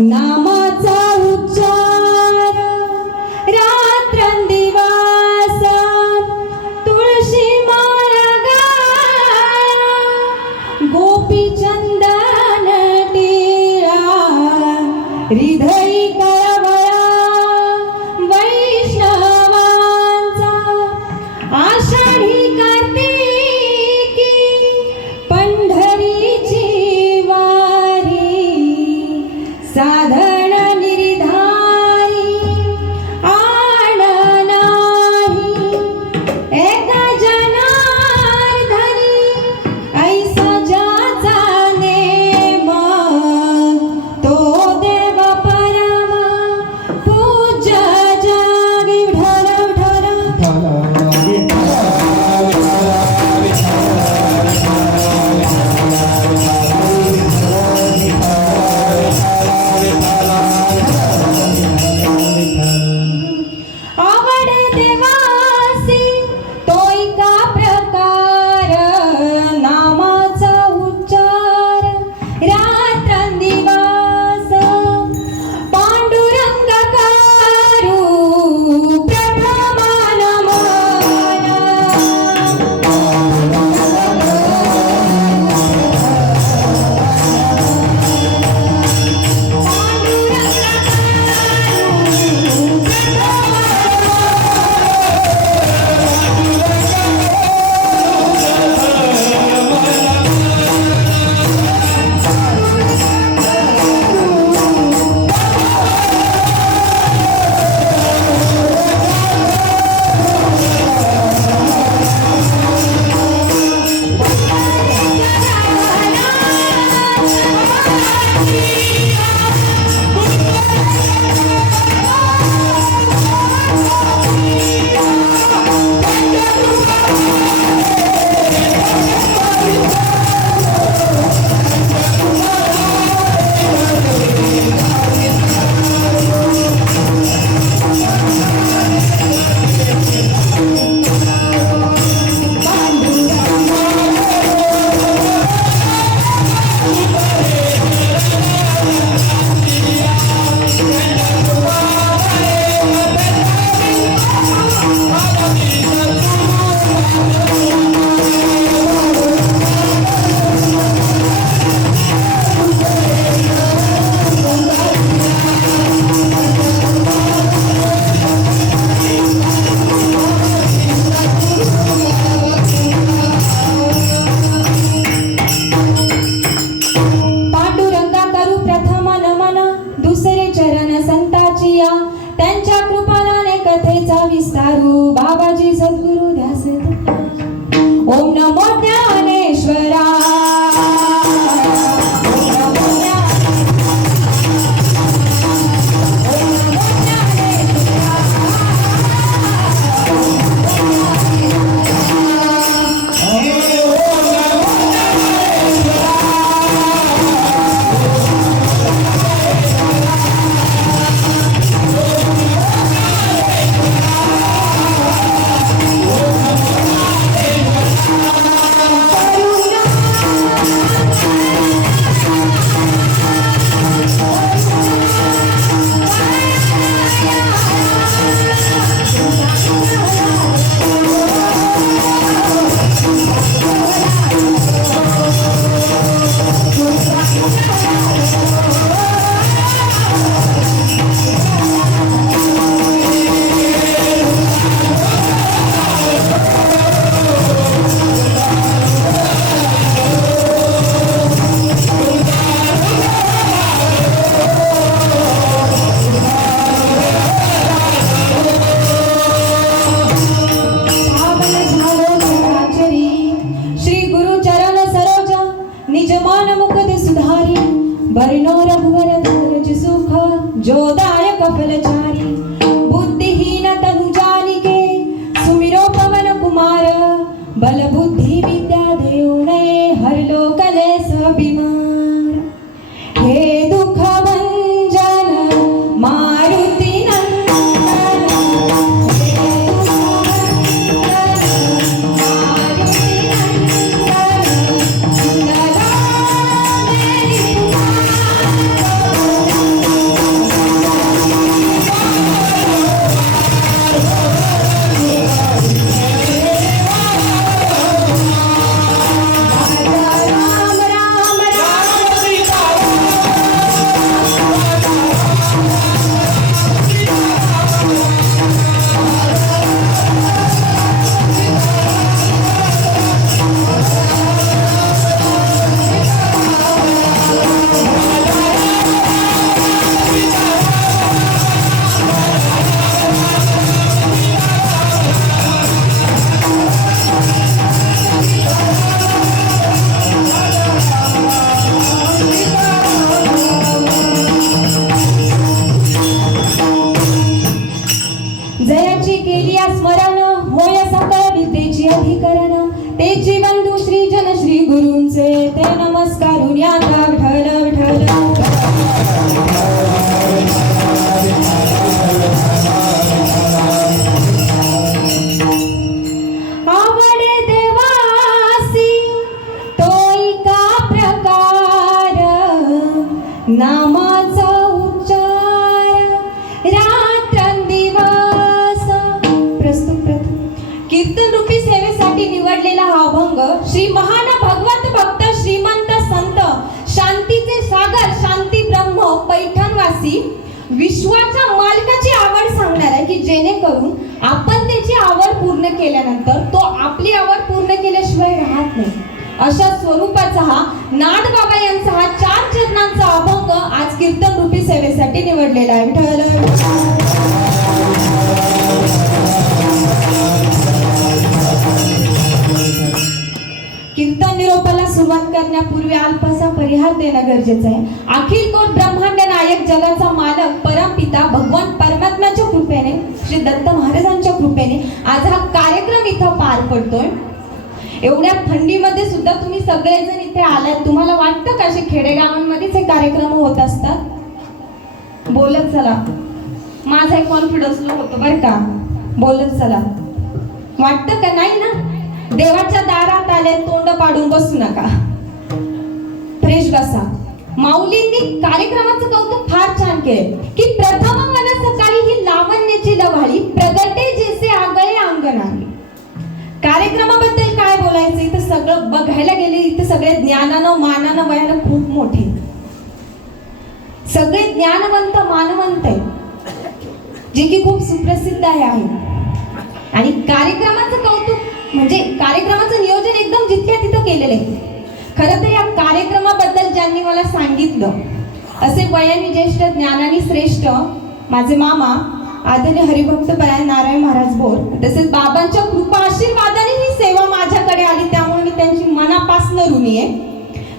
नामाचा उच्चार रात्रंदिवस तुळशी माळा गाया गोपी चंदन टिळा हृदयी कळवळा वैष्णवांचा आषाढी कार्तिकी पंढरीची साधन निर्धारी आण नाही एका जनार्दनी ऐसा ज्याचा नेम तो देव परम पूज्य जगी विठ्ठल आवड देवासी तोय का प्रकार नामाचा उच्चार रात्रंदिवस पांडुरंग करू प्रथम नमन त्यांच्या कृपालाने कथेचा विस्तारू बाबाजी सद्गुरु ध्यास ओम नमो ज्ञानेश्वरा वर्णो रघुवर धीरज सुख जोदायक फलचारी बुद्धिहीन तनु जानिके सुमिरो पवन कुमार बल बुद्धि विद्या देऊने हर लोकले सबिमार हे दुख भंजन मारुती नंदन हे दुख भंजन मारुती नंदन नामाचा उच्चार रात्रंदिवस. प्रस्तुत कीर्तन रूपी सेवेसाठी निवडलेला हा अभंग श्री महान भगवत भक्त श्रीमंत संत शांतीचे सागर शांती ब्रह्म पैठणवासी विश्वाच्या मालकाची आवड सांगणार आहे, की जेणेकरून आपण त्याची आवड पूर्ण केल्यानंतर तो आपली आवड पूर्ण केल्याशिवाय राहत नाही. अशा स्वरूपाचा हा नाडबाबा यांचा हा 4 चरणांचा अभंग आज कीर्तन रूपी सेवेसाठी निवडलेला आहे. कीर्तन निरोपाला सुरुवात करण्यापूर्वी अल्पसा परिहार देणं गरजेचं आहे. अखिल कोट ब्रह्मांड नायक जगाचा मालक परमपिता भगवान परमात्म्याच्या कृपेने श्री दत्त महाराजांच्या कृपेने आज हा कार्यक्रम इथं पार पडतोय. एवढ्या थंडीमध्ये सुद्धा तुम्ही सगळेजण इथे आलात. तुम्हाला वाटतं का असे खेडेगावांमध्येच हे कार्यक्रम होत असतात? बोलत चला, माझा एक कॉन्फिडन्स लो होतो बरं का. बोलत चला, वाटतं का? नाही ना. देवाच्या दारात आले तोंड पाडून बसू नका, फ्रेश बसा. माऊलींनी कार्यक्रमाचं कौतुक फार छान केले, की प्रथम मला सकाळी ही लावण्याची लवाळी प्रगटे जैसे आगळे अंगणाने. कार्यक्रमाबद्दल काय बोलायचं, इथं सगळं बघायला गेले इथं सगळे ज्ञानानं मानानं वयानं खूप मोठे, सगळे ज्ञानवंत मानवंत आहे, जे की खूप सुप्रसिद्ध आहे. आणि कार्यक्रमाचं कौतुक म्हणजे कार्यक्रमाचं नियोजन एकदम जितक्या तिथं केलेलं आहे. खरं तर या कार्यक्रमाबद्दल ज्यांनी मला सांगितलं असे वयाने ज्येष्ठ ज्ञानाने श्रेष्ठ माझे मामा आदरणीय हरिभक्त परायण नारायण महाराज बोर, तसेच बाबांच्या कृपा आशीर्वादाने ही सेवा माझ्याकडे आली, त्यामुळे मी त्यांची मनापासून ऋणी आहे.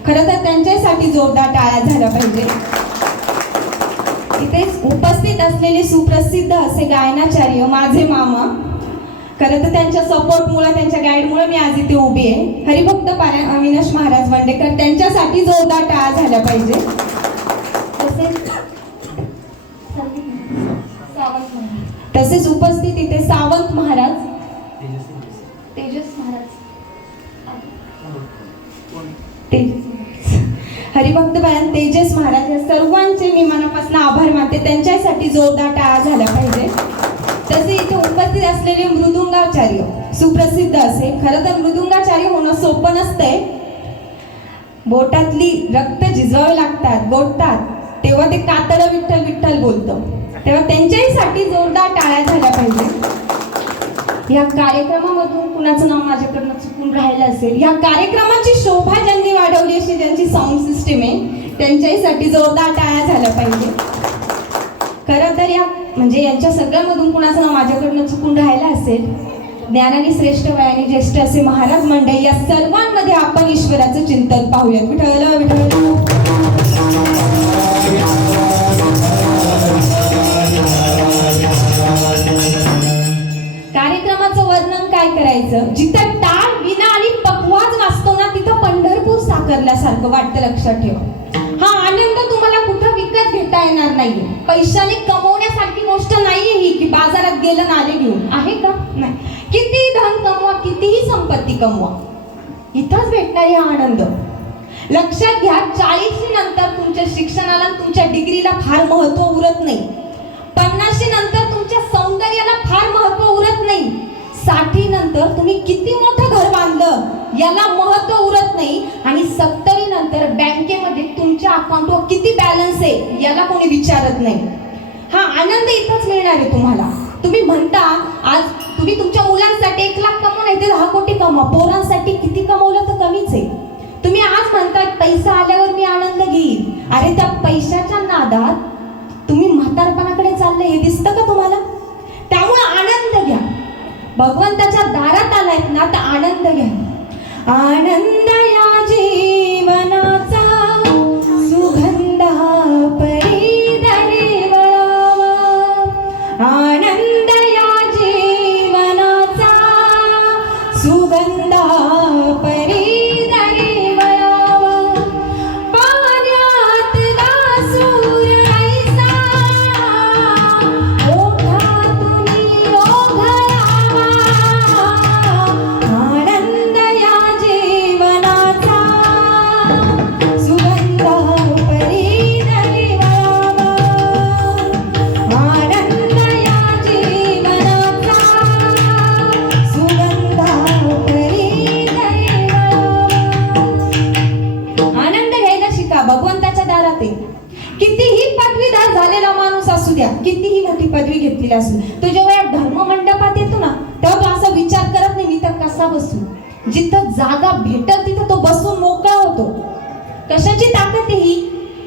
खरं तर त्यांच्यासाठी जोरदार टाळ्या झाल्या पाहिजे. इथे उपस्थित असलेले सुप्रसिद्ध असे गायनाचार्य माझे मामा, खरं तर त्यांच्या सपोर्टमुळे त्यांच्या गाईडमुळे मी आज इथे उभी आहे. हरिभक्त पारायण अविनाश महाराज वंडेकर, त्यांच्यासाठी जोरदार टाळ्या झाल्या पाहिजे. तसेच उपस्थित इथे सावंत महाराज, तेजस महाराज, हरिभक्त पारायण तेजस महाराज, या सर्वांचे मी मनापासून आभार मानते. त्यांच्यासाठी जोरदार टाळ्या झाल्या पाहिजे. तसे इथे उपस्थित असलेले मृदुंगाचार्य सुप्रसिद्ध असे. खरं तर मृदुंगाचार्य होणं सोपं नसतंय. बोटातली रक्त झिजवावे लागतात बोटात, तेव्हा ते कातड विठ्ठल विठ्ठल बोलतं. तेव्हा त्यांच्याही जोरदार टाळ्या झाल्या पाहिजे. या कार्यक्रमामधून कुणाचं नाव माझ्याकडनं चुकून राहिलं असेल, या कार्यक्रमाची शोभा ज्यांनी वाढवली अशी ज्यांची साऊंड सिस्टीम आहे, त्यांच्याही जोरदार टाळ्या झाल्या पाहिजे. खरं तर या म्हणजे यांच्या सगळ्यांमधून कुणाचं नाव माझ्याकडनं चुकून राहिलं असेल, ज्ञानाने श्रेष्ठ वयाने ज्येष्ठ असे महाराज मंडळी, या सर्वांमध्ये आपण ईश्वराचं चिंतन पाहूयात. विठ्ठल विठ्ठल. कार्यक्रमाचं वर्णन काय करायचं, जिथं टाळ विना आणि पखवाज वाजतो ना तिथं पंढरपूर साकारल्यासारखं वाटतं. लक्षात ठेवा, हा आनंद तुम्हाला कुठं विकत घेता येणार नाहीये. पैशाने कमवण्यासारखी गोष्ट नाहीये ही, की बाजारात गेलं नाले घेऊन, आहे का? नाही. किती धन कमवा, कितीही संपत्ती कमवा, इथंच भेटणारी हा आनंद. लक्षात घ्या, 40 नंतर तुमच्या शिक्षणाला तुमच्या डिग्रीला फार महत्व उरत नाही. 50 नंतर तुमच्या सौंदर्याला फार महत्व उरत नाही. 60 नंतर तुम्ही किती मोठं घर बांधलं याला महत्व उरत नाही. आणि 70 नंतर बँकेमध्ये तुमच्या अकाउंटवर किती बॅलन्स आहे याला कोणी विचारत नाही. हा आनंद इथंच मिळणार आहे तुम्हाला. तुम्ही म्हणता आज तुम्ही तुमच्या मुलांसाठी 1 लाख कमवून ते 10 कोटी कमवा, पोरांसाठी किती कमवलं तर कमीच आहे. तुम्ही आज म्हणता पैसा आल्यावर मी आनंद घेईल, अरे त्या पैशाच्या नादात तुम्ही म्हातारपणाकडे चालले हे दिसतं का तुम्हाला? त्यामुळे आनंद घ्या. भगवंताच्या दारात आलायत ना तर आनंद घ्या. आनंद या जीवनाचा सुगंध परिदरे वळावा. आनंद या जीवनाचा सुगंध परिदरे वळावा. पाण्यातला सूर्य ऐसा ओघातून ओघळावा. आनंद या जीवनाचा झालेला माणूस असू द्या, कितीही मोठी पदवी घेतलेली असू, तो जेव्हा या धर्म मंडपात येतो ना, तेव्हा तो असा विचार करत नाही मी तर कसा बसू. जिथं जागा भेटल तिथं तो बसून मोकळा होतो. कशाची ताकद ही?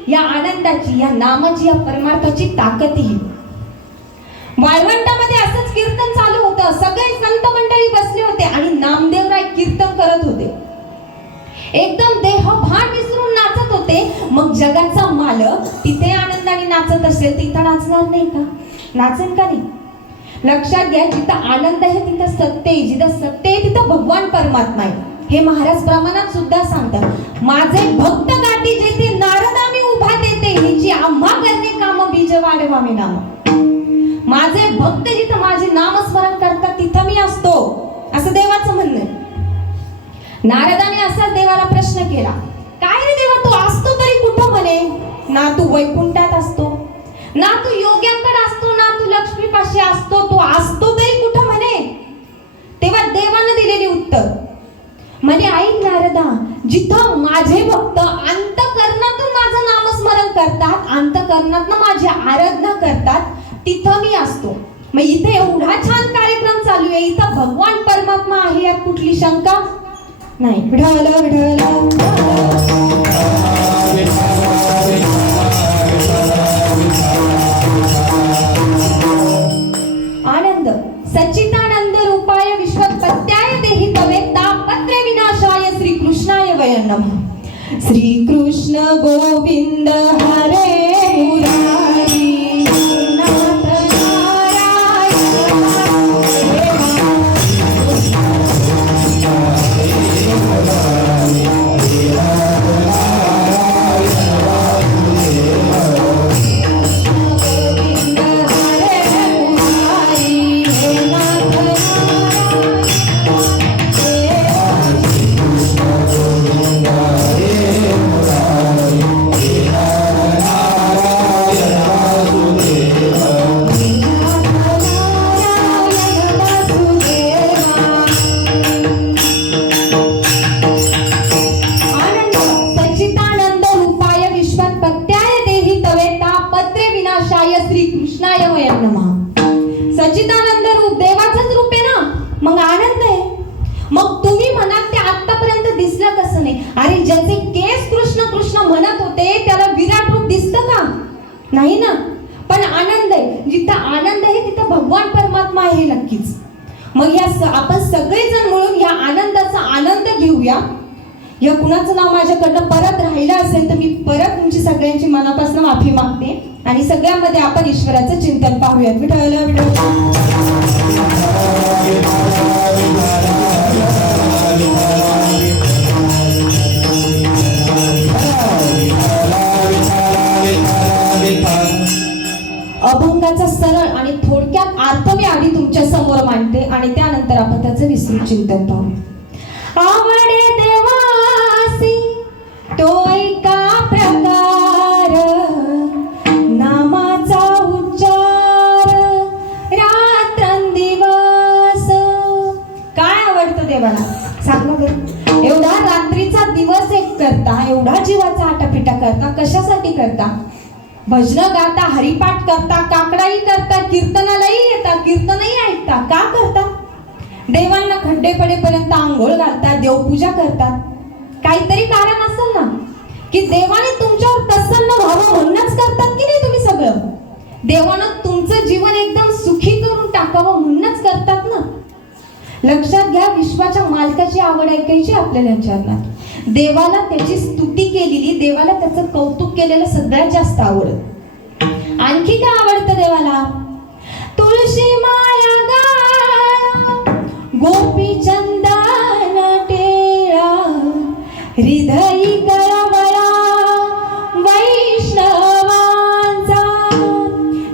या आनंदाची, या नामाची, या परमार्थाची ताकद ही. वाळवंटामध्ये असंच कीर्तन चालू होतं. सगळे संत मंडळी बसले होते आणि नामदेवराय कीर्तन करत होते. एकदम देहभान विसरून नाचत होते. मग जगाचा मालक तिथे आनंदाने नाचत असेल, तिथं नाचणार नाही का? नाचेल का नाही? लक्षात घ्या, जिथं आनंद आहे तिथं सत्य आहे. जिथं सत्य आहे तिथं भगवान परमात्मा आहे. हे महाराज प्रमाणात सुद्धा सांगतात, माझे भक्त गाठी जेथे नारदा मी उभा देते, हिची आम्हा करणे काम बीज वाढवावे नाम. माझे भक्त जिथं माझे नामस्मरण करतात तिथं मी असतो, असं देवाचं म्हणणं आहे. नारदाने असाच देवाला प्रश्न केला, काय रे देवा, तू असतो तरी कुठं म्हणे? ना तू वैकुंठात असतो, ना तू योग्यांकडे असतो, ना तू लक्ष्मीपाशी असतो, तू असतो तरी कुठं म्हणे? तेव्हा देवानं दिलेले उत्तर म्हणे, ऐक नारदा, जिथं माझे भक्त अंतःकरणातून माझं नामस्मरण करतात, अंतःकरणातून माझी आराधना करतात, तिथं मी असतो. मग इथे एवढा छान कार्यक्रम चालू आहे, इथं भगवान परमात्मा आहे, यात कुठली शंका नाही. विठ्ठल विठ्ठल आनंद सच्चिदानंद रूपाय विश्वोत्पत्त्याय देहि तवे तापत्रे विनाशाय श्री कृष्णाय वयं नमः. श्री कृष्ण गोविंद हरे मुरारी नाथ सच्चिदानंद रूप देवाचंच रूप आहे ना, मग आनंद आहे. मग तुम्ही म्हणाल ते आतापर्यंत दिसलं कसं नाही? अरे ज्याचे केस कृष्ण कृष्ण म्हणत होते त्याला विराट रूप दिसतं का? नाही ना. पण आनंद आहे, जिथं आनंद आहे तिथं भगवान परमात्मा आहे नक्कीच. मग या आपण सगळेजण मिळून या आनंदाचा आनंद घेऊया. या कुणाचं नाव माझ्याकडनं परत राहिलं असेल तर मी परत तुमची सगळ्यांची मनापासून माफी मागते आणि सगळ्यांमध्ये आपण ईश्वराचं चिंतन पाहूयात. विठ्ठल विठ्ठल अभंगाचा सरळ आणि थोडक्यात अर्थ मी आधी तुमच्या समोर मांडते आणि त्यानंतर आपण त्याचं विस्तृत चिंतन पाहू. आवडे देवासी तो एका प्रकार नामाचा उच्चार रात्रंदिवस. काय आवडतं देवाला सांगा बरं? एवढा रात्रीचा दिवस एक करता, एवढा जीवाचा आटापिटा करता, कशासाठी करता? भजन गाता, हरिपाठ करता, काकडाई करता, कीर्तनालाही येता, कीर्तनही ऐकता. का करता? देवांना खड्डे पडेपर्यंत आंघोळ घालतात, देवपूजा करतात. काहीतरी कारण असेल ना, की देवाने तुमच्यावर प्रसन्न व्हावं म्हणूनच करतात की नाही तुम्ही सगळं? देवानं तुमचं जीवन एकदम सुखी करून टाकावं म्हणूनच करतात ना. लक्षात घ्या, विश्वाच्या मालकाची आवड ऐकायची आपल्याला यांच्यात. देवाला त्याची स्तुती केलेली, देवाला त्याचं कौतुक केलेलं सगळ्यात जास्त आवडत. आणखी काय आवडतं देवाला? तुळशी माया गाळा, गोपी चंदन टेळा, हृदयी कळवळा वैष्णवांचा.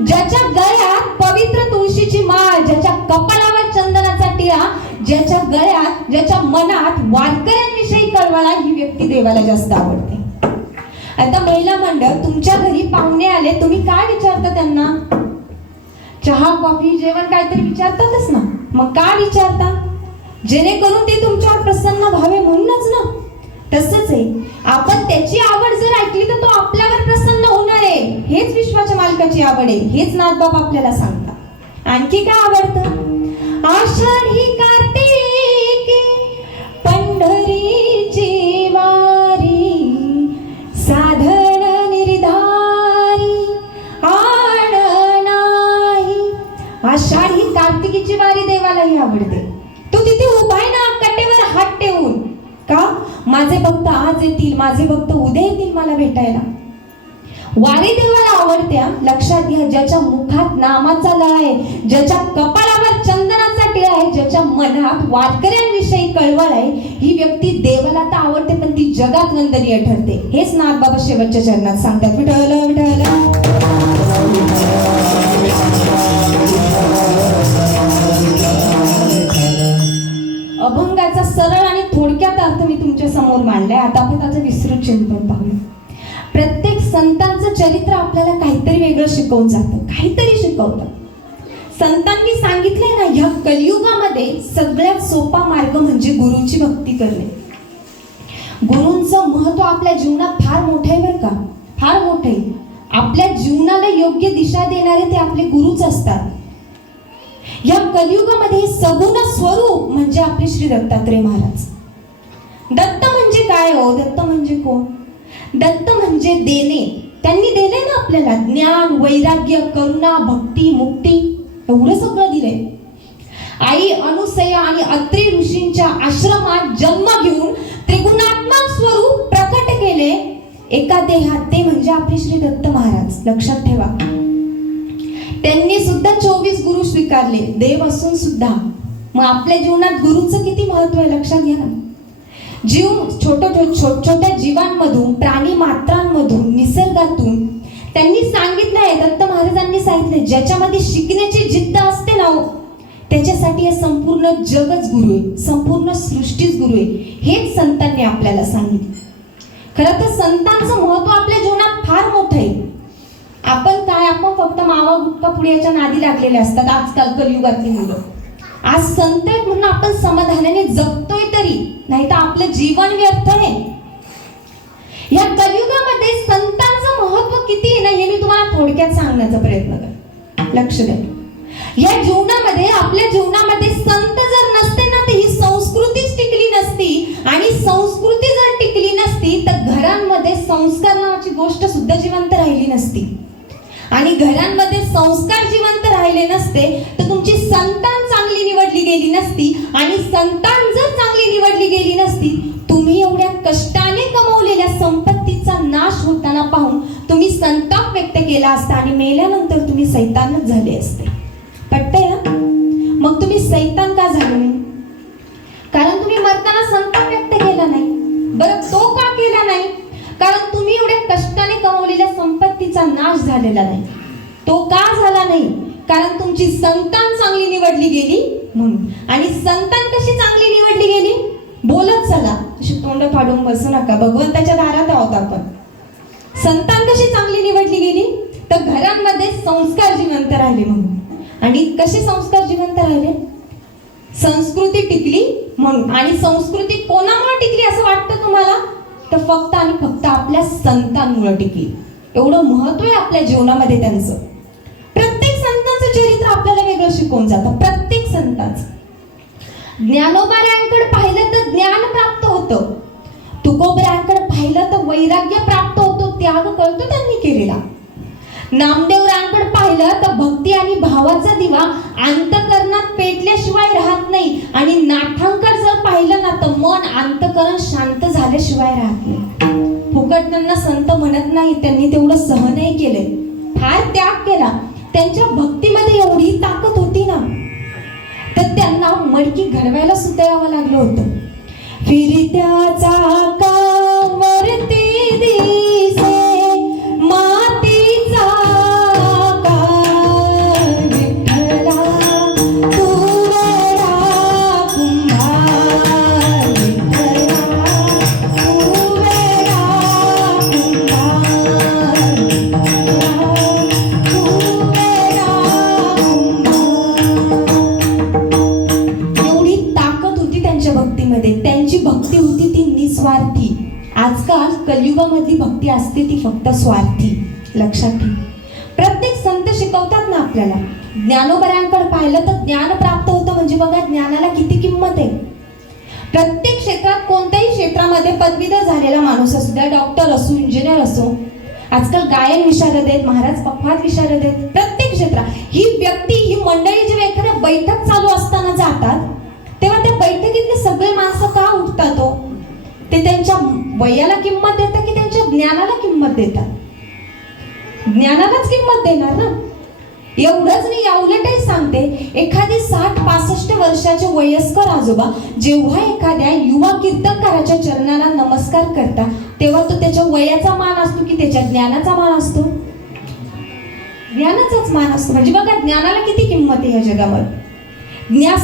ज्याच्या गळ्यात पवित्र तुळशीची माळ, ज्याच्या कपाळावर चंदनाचा टिळा, ज्याच्या गळ्यात, ज्याच्या मनात वारकऱ्यांविषयी कळवळा, ही व्यक्ती देवाला जास्त आवडते. आता महिला मंडळ, तुमच्या घरी पाहुणे आले, तुम्ही काय विचारता त्यांना? चहा, कॉफी, जेवण काहीतरी विचारतातच ना. मग काय विचारता? जेणेकरून ते तुमच्यावर प्रसन्न व्हावे म्हणूनच ना. तसंच आहे, आपण त्याची आवड जर ऐकली तर तो आपल्यावर प्रसन्न होणार आहे. हेच विश्वाच्या मालकाची आवडेल हेच नाथबाबा आपल्याला सांगतात. आणखी काय आवडतं? आषाढी कार्तिकी पंढरीची वारी, साधन निर्धारी आण नाही. आषाढी कार्तिकीची वारी देवालाही आवडते. तू तिथे उभा आहे ना कटेवर हात ठेवून, का माझे भक्त आज येतील, माझे भक्त उद्या येतील मला भेटायला. वारी देवाला आवडत्या. लक्षात घ्या, ज्याच्या मुखात नामाचा लळा आहे, ज्याच्या कपाळावर चंदनाचा टिळा आहे, ज्याच्या मनात वारकऱ्यांविषयी कळवळ आहे, ही व्यक्ती देवाला तर आवडते पण ती जगात वंदनीय ठरते. हेच नाथबाबा शेवटच्या चरणात सांगतात. विठ्ठल विठ्ठल. अभंगाचा सरळ आणि थोडक्यात अर्थ मी तुमच्या समोर मांडलाय. आता आपण त्याचं विस्तृत चिंतन पाहूया. प्रत्येक संतांचं चरित्र आपल्याला काहीतरी वेगळं शिकवून जातं, काहीतरी शिकवतं. संतांनी सांगितलंय ना, ह्या कलियुगामध्ये सगळ्यात सोपा मार्ग म्हणजे गुरुची भक्ती करणे. गुरूंचं महत्व आपल्या जीवनात फार मोठं आहे बरं का, फार मोठं आहे. आपल्या जीवनाला योग्य दिशा देणारे ते आपले गुरुच असतात. या कलियुगामध्ये सगुण स्वरूप म्हणजे आपले श्री दत्तात्रय महाराज. दत्त म्हणजे काय हो? दत्त म्हणजे कोण? दत्त म्हणजे देणे. त्यांनी दिले ना आपल्याला ज्ञान, वैराग्य, करुणा, भक्ती, मुक्ती, एवढं सगळं दिलंय. आई अनुसया आणि अत्री ऋषींच्या आश्रमात जन्म घेऊन त्रिगुणात्मक स्वरूप प्रकट केले एका देहात, ते म्हणजे आपले श्री दत्त महाराज. लक्षात ठेवा, त्यांनी सुद्धा 24 गुरु स्वीकारले, देव असून सुद्धा. मग आपल्या जीवनात गुरुचं किती महत्व आहे लक्षात घ्या ना. जीव छोट्या जीवांमधून, प्राणी मात्रांमधून, निसर्गातून त्यांनी सांगितलंय, दत्त महाराजांनी सांगितलंय, ज्याच्यामध्ये शिकण्याची जिद्द असते ना, त्याच्यासाठी हे संपूर्ण जगच गुरु आहे, संपूर्ण सृष्टीच गुरु आहे. हेच संतांनी आपल्याला सांगितलं. खरं तर संतांचं महत्व आपल्या जीवनात फार मोठं आहे. आपण फक्त मावा गुटखा पुण्याच्या नादी लागलेले असतात आजकाल कलियुगातली मुलं. आज संत आहेत म्हणून आपण समाधानाने जगतोय तरी, नाही तर आपलं जीवन व्यर्थ आहे. या कलियुगामध्ये संतांचं महत्व किती आहे ना, हे मी तुम्हाला थोडक्यात सांगण्याचा प्रयत्न करते. लक्ष द्या. या जीवनामध्ये, आपल्या जीवनामध्ये संत जर नसते ना, तर ही संस्कृतीच टिकली नसती. आणि संस्कृती जर टिकली नसती तर घरांमध्ये संस्कार नावाची गोष्ट सुद्धा जिवंत राहिली नसती. आणि घरांमध्ये संस्कार जिवंत राहिले नसते तर तुमची संतान चांगली निवडली गेली नसती. आणि संतान जर चांगली निवडली गेली नसती, तुम्ही एवढ्या कष्टाने कमवलेल्या संपत्तीचा नाश होताना पाहून तुम्ही संताप व्यक्त केला असता आणि मेल्यानंतर तुम्ही सैतानच झाले असते. पटतंय ना? मग तुम्ही सैतान का झाले? कारण तुम्ही मरताना संताप व्यक्त केला नाही. बरं, तो का केला नाही? कारण तुम्ही एवढ्या कष्टाने कमवलेल्या संपत्तीचा नाश झालेला नाही. तो का झाला नाही? कारण तुमची संतान चांगली निवडली गेली म्हणून. आणि संतान कशी चांगली निवडली गेली? बोलत चला, अशी तोंड फाडून बसू नका, भगवंताच्या दारात आहोत आपण. संतान कशी चांगली निवडली गेली? तर घरांमध्ये संस्कार जिवंत राहिले म्हणून. आणि कसे संस्कार जिवंत राहिले? संस्कृती टिकली म्हणून. आणि संस्कृती कोणामुळे टिकली असं वाटतं तुम्हाला? तर फक्त आणि फक्त आपल्या संतांमुळे टिकली. एवढं महत्व आहे आपल्या जीवनामध्ये त्यांचं. प्रत्येक संतांचं चरित्र आपल्याला वेगळं शिकवून जातं, प्रत्येक संतांचं. ज्ञानोबारायांकडे पाहिलं तर ज्ञान प्राप्त होतं, तुकोबरायांकडे पाहिलं तर वैराग्य प्राप्त होतो, त्याग कळतो त्यांनी केलेला. नामदेवरायांकडे पाहिलं तर भक्ती आणि भावाचा दिवा अंतकरणात पेटल्याशिवाय राहत नाही. आणि नाथांकर जर पाहिलं ना तर मन अंतकरण शांत झाल्याशिवाय राहत नाही. फुकट त्यांना संत म्हणत नाही, त्यांनी तेवढं सहनही केलंय, फार त्याग केला. त्यांच्या भक्तीमध्ये एवढी ताकद होती ना, तर त्यांना मडकी घडवायला सुद्धा यावं लागलं होतं. फिरत्या चाकावरती दिसे मातीचा आकार, विठ्ठला तू वेडा कुंभार, विठ्ठला तू वेडा कुंभार, तू वेडा कुंभार. एवढी ताकद होती त्यांच्या भक्तीमध्ये. त्यांची भक्ती होती ती निस्वार्थी. आजकाल कलियुगामधली भक्ती असते ती फक्त स्वार्थी. लक्षात ठेवा. प्रत्येक संत शिकवतात ना आपल्याला. ज्ञानोबऱ्यांकडे पाहिलं तर ज्ञान प्राप्त होतं म्हणजे बघा ज्ञानाला किती किंमत आहे. प्रत्येक क्षेत्रात, कोणत्याही क्षेत्रामध्ये पदवीधर झालेला माणूस असू द्या, डॉक्टर असो, इंजिनियर असो, आजकाल गायन विशारद आहेत, महाराज पखवाज विशारद आहेत, प्रत्येक क्षेत्रात ही व्यक्ती, ही मंडळी जेव्हा एखाद्या बैठक चालू असताना जातात तेव्हा त्या बैठकीतले सगळे माणसं का उठतात हो? ते त्यांच्या वयाला किंमत देतात की त्यांच्या ज्ञानाला किंमत देतात? ज्ञानालाच किंमत देणार ना. एवढंच नाही, याउलटही सांगते, एखादी 60-65 वर्षाचे वयस्कर आजोबा जेव्हा एखाद्या युवा कीर्तनकाराच्या चरणाला नमस्कार करतात तेव्हा तो त्याच्या वयाचा मान असतो की त्याच्या ज्ञानाचा मान असतो? ज्ञानाचाच मान असतो. म्हणजे बघा ज्ञानाला किती किंमत आहे या जगावर.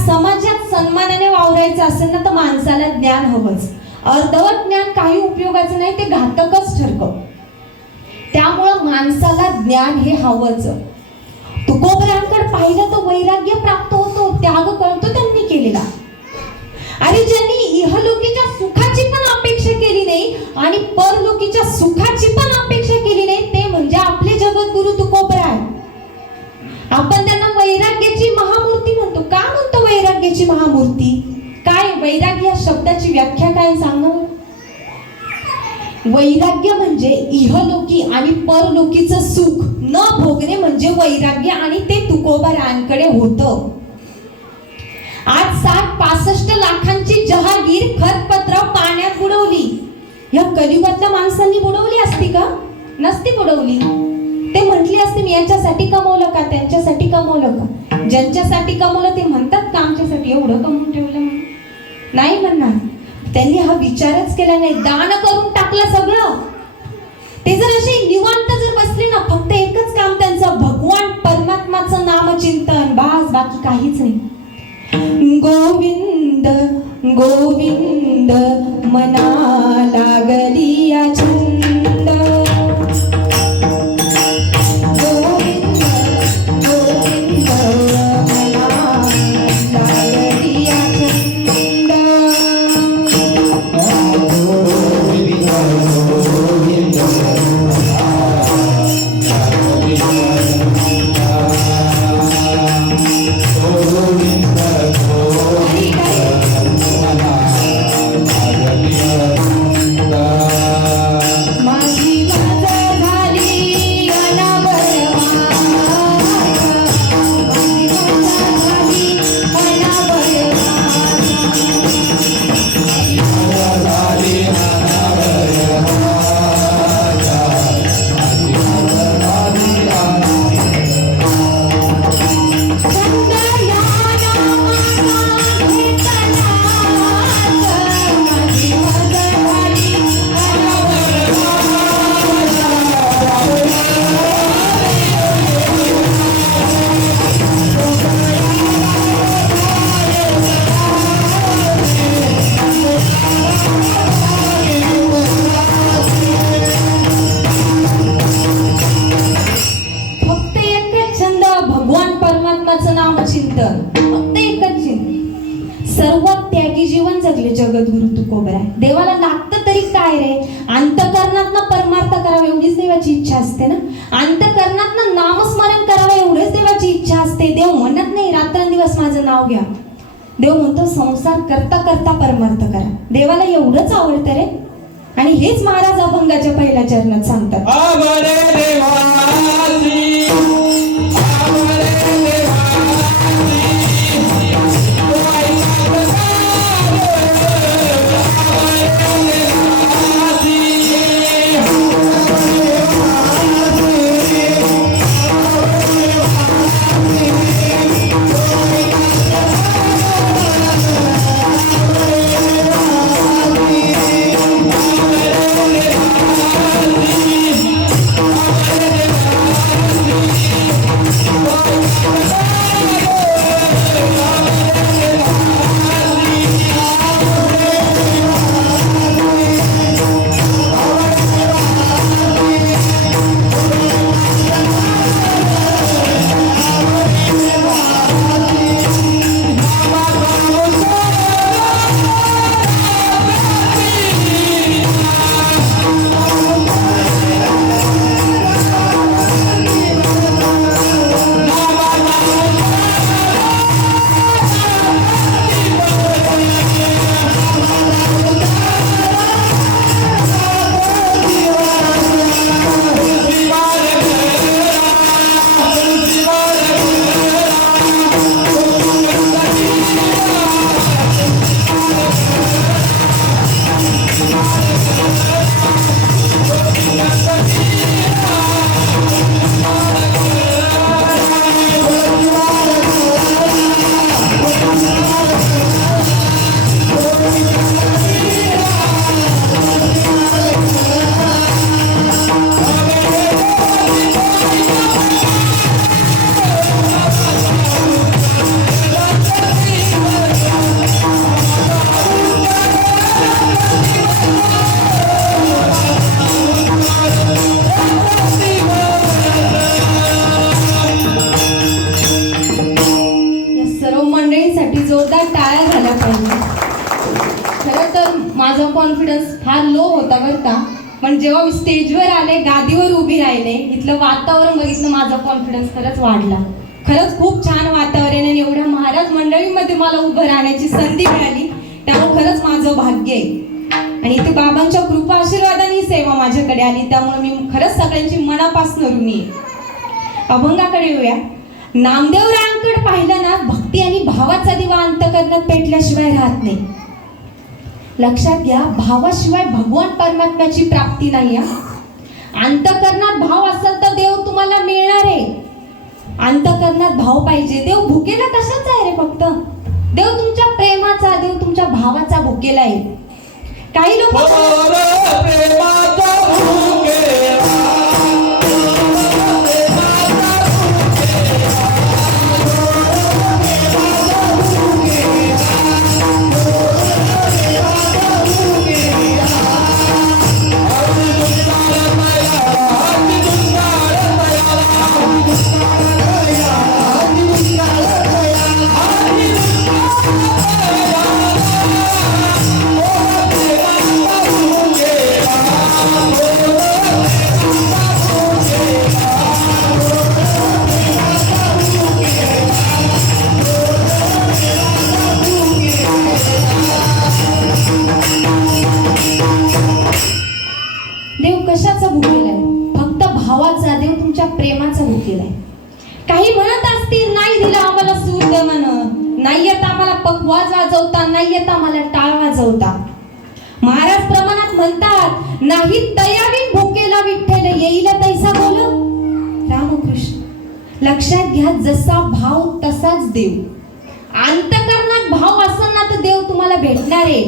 समाजात सन्मानाने वावरायचं असेल ना तर माणसाला ज्ञान हवंच. अर्धवट ज्ञान काही उपयोगाचं नाही, ते घातकच ठरतं. त्यामुळं माणसाला ज्ञान हे हवंच. तुकोबरांकडे पाहिलं तर वैराग्य प्राप्त होतो, त्याग कळतो त्यांनी केलेला. अरे ज्यांनी इहलोकीच्या सुखाची पण अपेक्षा केली नाही आणि परलोकीच्या सुखाची पण अपेक्षा केली नाही ते म्हणजे आपले जगद्गुरु तुकोबराय. आपण त्यांना वैराग्याची महामूर्ती म्हणतो. का म्हणतो वैराग्याची महामूर्ती? काय वैराग्य या शब्दाची व्याख्या काय सांगा? वैराग्य म्हणजे इहलोकी आणि परलोकीचं सुख न भोगणे म्हणजे वैराग्य, आणि ते तुकोबारांकडे होतं. आज 60-65 लाखांची जहागीर खतपत्र पाण्यात बुडवली. या कलियुगातल्या माणसांनी बुडवली असती का? नसती बुडवली. ते म्हटले असते मी याच्यासाठी कमवलं का, त्यांच्यासाठी कमवलं का. ज्यांच्यासाठी कमवलं ते म्हणतात का आमच्यासाठी एवढं कमवून ठेवलं म्हणून? नाही म्हणणार. त्यांनी हा विचारच केला नाही, दान करून टाकलं सगळं. ते जर असे निवांत जर बसले ना, फक्त एकच काम त्यांचं भगवान परमात्माचं नामचिंतन, बाकी काहीच नाही. गोविंद गोविंद मना लागली या छंद, गोविंद गोविंद मना लागली या छंद. सर्वात त्यागी जीवन जगले जगद्गुरु तुकोबराय. देवाला लागतं तरी काय रे? अंतकरणातनं परमार्थ करावा एवढीच देवाची इच्छा असते ना. अंतकरणातनं नामस्मरण करावं एवढीच देवाची इच्छा असते. देव म्हणत नाही रात्रंदिवस माझं नाव घ्या. देव म्हणतो संसार करता करता परमार्थ करा. देवाला एवढंच आवडतं रे. आणि हेच महाराज अभंगाच्या पहिल्या चरणात सांगतात. नव्हता, पण जेव्हा मी स्टेजवर आले, गादीवर उभी राहिले, इथलं वातावरण बघितलं, माझा कॉन्फिडन्स खरंच वाढला. खरंच खूप छान वातावरण आणि एवढ्या महाराज मंडळीमध्ये मला उभं राहण्याची संधी मिळाली, त्यामुळे खरंच माझं भाग्य आहे. आणि इथे बाबांच्या कृपा आशीर्वादाने ही सेवा माझ्याकडे आली, त्यामुळे मी खरंच सगळ्यांची मनापासून ऋणी आहे. अभंगाकडे येऊया. नामदेवरायांकडे पाहिलं ना, भक्ती आणि भावाचा दिवा अंतकरणात पेटल्याशिवाय राहत नाही. लक्षात घ्या, भावाशिवाय भगवान परमात्म्याची प्राप्ती नाही. अंतकरणात भाव असेल तर देव तुम्हाला मिळणार आहे. अंतकरणात भाव पाहिजे. देव भुकेला कशाचा आहे रे? फक्त देव तुमच्या प्रेमाचा, देव तुमच्या भावाचा भुकेला आहे. काही लोक कशाचा भुकेला आहे? फक्त भावाचा, देव तुमच्या प्रेमाचा भुकेला आहे. काही म्हणत असतील, नाही दिला आम्हाला सूर दे म्हण, नाही येत आम्हाला पखवाज वाजवता, नाही येत आम्हाला टाळ वाजवता. महाराज प्रमाणात म्हणतात, नाही तयारी भुकेला विठ्ठल, येईल तैसा बोल रामकृष्ण. लक्षात घ्या, जसा भाव तसाच देव. अंतकरणात भाव असेल ना तर देव तुम्हाला भेटणार आहे.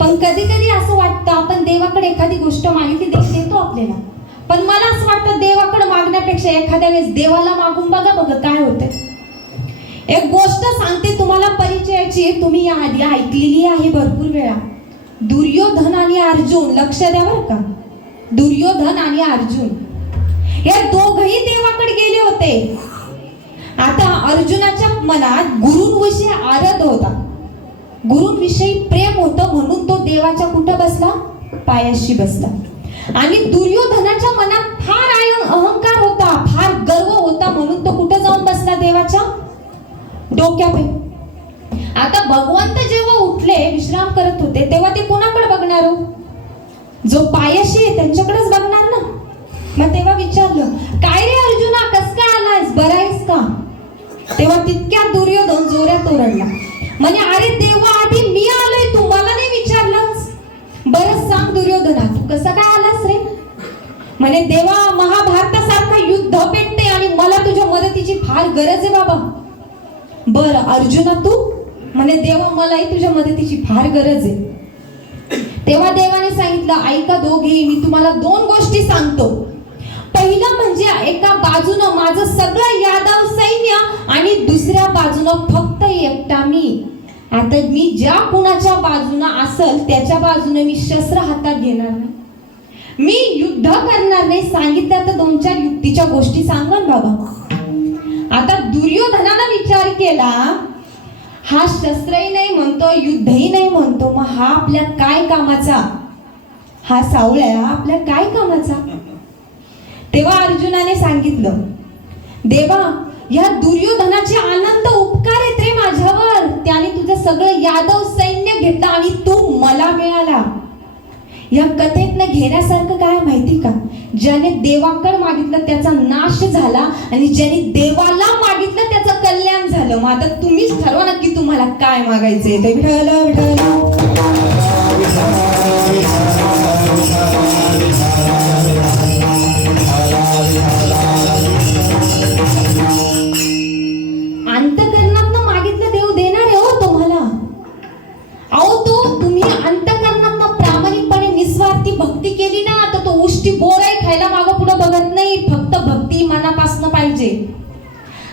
पण कधी कधी असं वाटतं, आपण देवाकडे एखादी गोष्ट मागितली, देव देतो आपल्याला. पण मला असं वाटतं, देवाकडे मागण्यापेक्षा एखाद्या वेळेस देवाला मागून बघा काय होते. एक गोष्ट सांगते तुम्हाला परिचयाची, तुम्ही या आधी ऐकलेली आहे भरपूर वेळा. दुर्योधन आणि अर्जुन, लक्ष द्या बरं का. दुर्योधन आणि अर्जुन हे दोघही देवाकडे गेले होते. आता अर्जुनाच्या मनात गुरूंविषयी आदर होता, गुरूंविषयी प्रेम होतं, म्हणून तो देवाच्या कुठं बसला? पायाशी बसला. आणि दुर्योधनाच्या मनात फार अहंकार होता, फार गर्व होता, म्हणून तो कुठं जाऊन बसला? देवाच्या डोक्यावर. आता भगवंत जेव्हा उठले, विश्राम करत होते, तेव्हा ते कोणाकडे बघणार? जो पायाशी आहे त्यांच्याकडेच बघणार ना. मग तेव्हा विचारलं, काय रे अर्जुना, कस काय आलायस, बरा आहेस का? तेव्हा तितक्या दुर्योधन जोरात ओरडला, म्हणजे अरे देवा, आधी मी आलोय, तू मला नाही विचारलंस. बरं सांग दुर्योधना, तू कसा काय आलास रे? म्हणे देवा, महाभारतासारखा युद्ध पेटते आणि मला तुझ्या मदतीची फार गरज आहे बाबा. बरं अर्जुना तू? म्हणे देवा, मलाही तुझ्या मदतीची फार गरज आहे. तेव्हा देवाने सांगितलं, ऐका दोघे, मी तुम्हाला दोन गोष्टी सांगतो. पहिलं म्हणजे एका बाजूनं माझं सगळं यादव सैन्य आणि दुसऱ्या बाजूनं फक्त एकटा मी. आता मी ज्या कुणाच्या बाजूनं असल त्याच्या बाजूने मी शस्त्र हातात घेणार नाही, मी युद्ध करणार नाही. सांगितलं तर दोन चार युक्तीच्या गोष्टी सांगन बाबा. आता दुर्योधनानं विचार केला, हा शस्त्रही नाही म्हणतो, युद्धही नाही म्हणतो, मग हा आपल्या काय कामाचा? हा सावळ्या आपल्या काय कामाचा? तेव्हा अर्जुनाने सांगितलं, देवा, या दुर्योधनाचे अनंत उपकार आहेत रे माझ्यावर. त्याने तुझं सगळं यादव सैन्य घेतलं आणि तू मला मिळाला. या कथेतनं घेण्यासारखं काय माहिती का? ज्याने देवाकडे मागितलं त्याचा नाश झाला आणि ज्याने देवाला मागितलं त्याचं कल्याण झालं. मग आता तुम्हीच ठरवा ना की तुम्हाला काय मागायचंय ते. विठ्ठल विठ्ठल. अंतकरणातनं मागितलं देव देणार आहे हो तुम्हाला. अहो तो तुम्ही अंतकरणातनं प्रामाणिकपणे निस्वार्थी भक्ती केली ना, तर तो उष्टी बोरही खायला मागं पुढे बघत नाही. फक्त भक्ती मनापासून पाहिजे.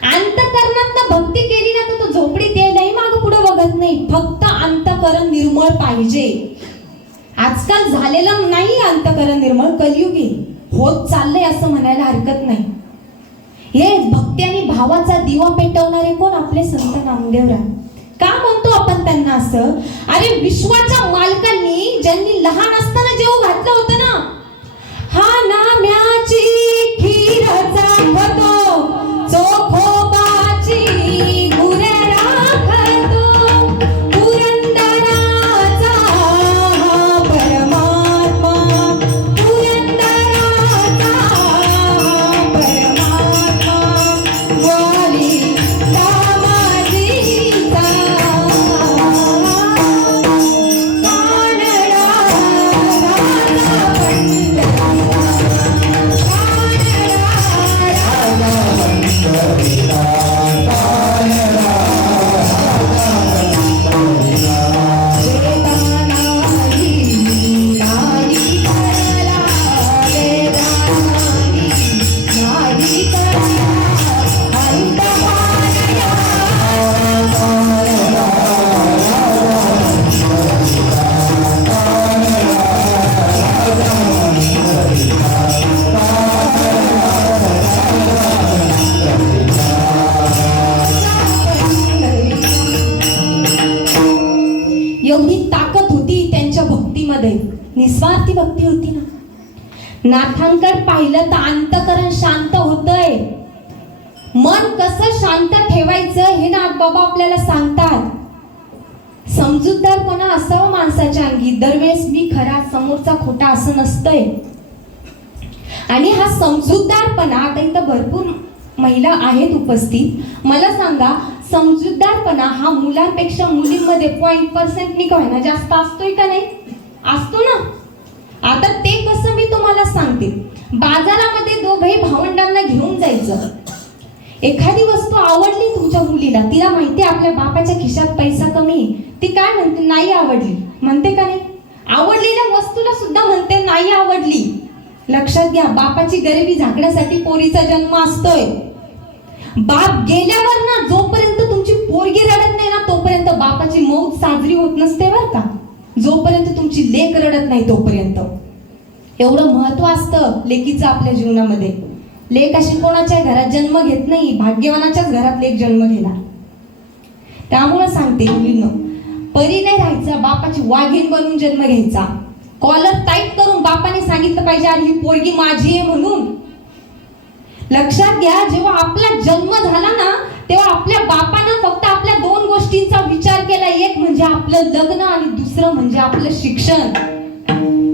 अंतकरणातनं भक्ती केली ना, तर तो झोपडीत यायलाही मागं पुढे बघत नाही. फक्त अंतकरण निर्मळ पाहिजे. आजकाल झालेलं नाही अंतकरण निर्मळ, कलियुगी होत चाललंय असं म्हणायला हरकत नाही. हे भक्ती आणि भावाचा दिवा पेटवणारे कोण? आपले संत नामदेवराय. का म्हणतो आपण त्यांना असं? अरे विश्वाच्या मालकांनी ज्यांनी लहान असताना जेव्हा घातलं होतं ना म्हणते ना, नाथांकडे पाहिलं तर अंतःकरण शांत होतंय. मन कसं शांत ठेवायचं हे नाथबाबा आपल्याला सांगतात. समजूतदारपणा असावा माणसाच्या अंगी. दरवेळेस मी खरा समोरचा खोटा असं नसतंय. आणि हा समजूतदारपणा, आता इथं भरपूर महिला आहेत उपस्थित, मला सांगा समजूतदारपणा हा मुलांपेक्षा मुलींमध्ये 0.% का होईना जास्त असतोय का नाही? असतो ना. आता ते कसं मी तुम्हाला सांगते. बाजारामध्ये दोघे भावंडांना घेऊन जायचं. एखादी वस्तू आवडली तुमच्या मुलीला, तिला माहिती आपल्या बापाच्या खिशात पैसा कमी, ती काय म्हणते? नाही आवडली म्हणते का नाही? आवडलेल्या वस्तूला सुद्धा म्हणते नाही आवडली. लक्षात घ्या, बापाची गरिबी झाकण्यासाठी पोरीचा जन्म असतोय. बाप गेल्यावर ना, जोपर्यंत तुमची पोरगी रडत नाही ना, तोपर्यंत बापाची मौत साजरी होत नसते बरं का. जोपर्यंत तुमची लेक रडत नाही तोपर्यंत. एवढं महत्व असतं लेकीचं आपल्या जीवनामध्ये. लेक अशी कोणाच्या घरात जन्म घेत नाही, भाग्यवानाच्याच घरात लेक जन्म घेणार. त्यामुळे सांगते मुलींनो, परी नाही राहायचा, बापाची वाघीण बनून जन्म घ्यायचा. कॉलर टाईट करून बापाने सांगितलं पाहिजे अरे ही पोरगी माझी आहे म्हणून. लक्षात घ्या, जेव्हा आपला जन्म झाला ना, तेव्हा आपल्या बापानं फक्त आपल्या 2 गोष्टींचा विचार केला. एक म्हणजे आपलं लग्न आणि दुसरं म्हणजे आपलं शिक्षण.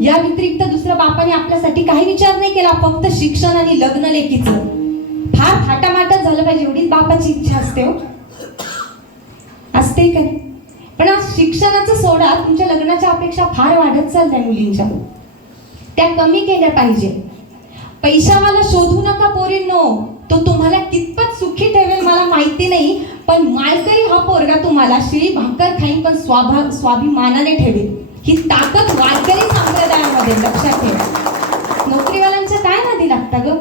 या व्यतिरिक्त दुसरं बापाने आपल्यासाठी काही विचार नाही केला, फक्त शिक्षण आणि लग्न लेकीचं. फार थाटामाटात झालं पाहिजे एवढीच बापाची इच्छा असते हो, असते का नाही? पण आज शिक्षणाचं सोडा, तुमच्या लग्नाच्या अपेक्षा फार वाढत चालल्या मुलींच्या. त्या कमी केल्या पाहिजे. पैशावाला शोधू नका पोरींनो, तो तुम्हाला कितपत सुखी ठेवेल मला माहिती नाही, पण माळकरी हा पोरगा तुम्हाला शिळी भाकर खाईन पण स्वाभिमानाने ठेवेल. ही ताकद वारकरी संप्रदायामध्ये. लक्षात ठेवा. नोकरीवाल्यांच्या काय नादी लागता ग?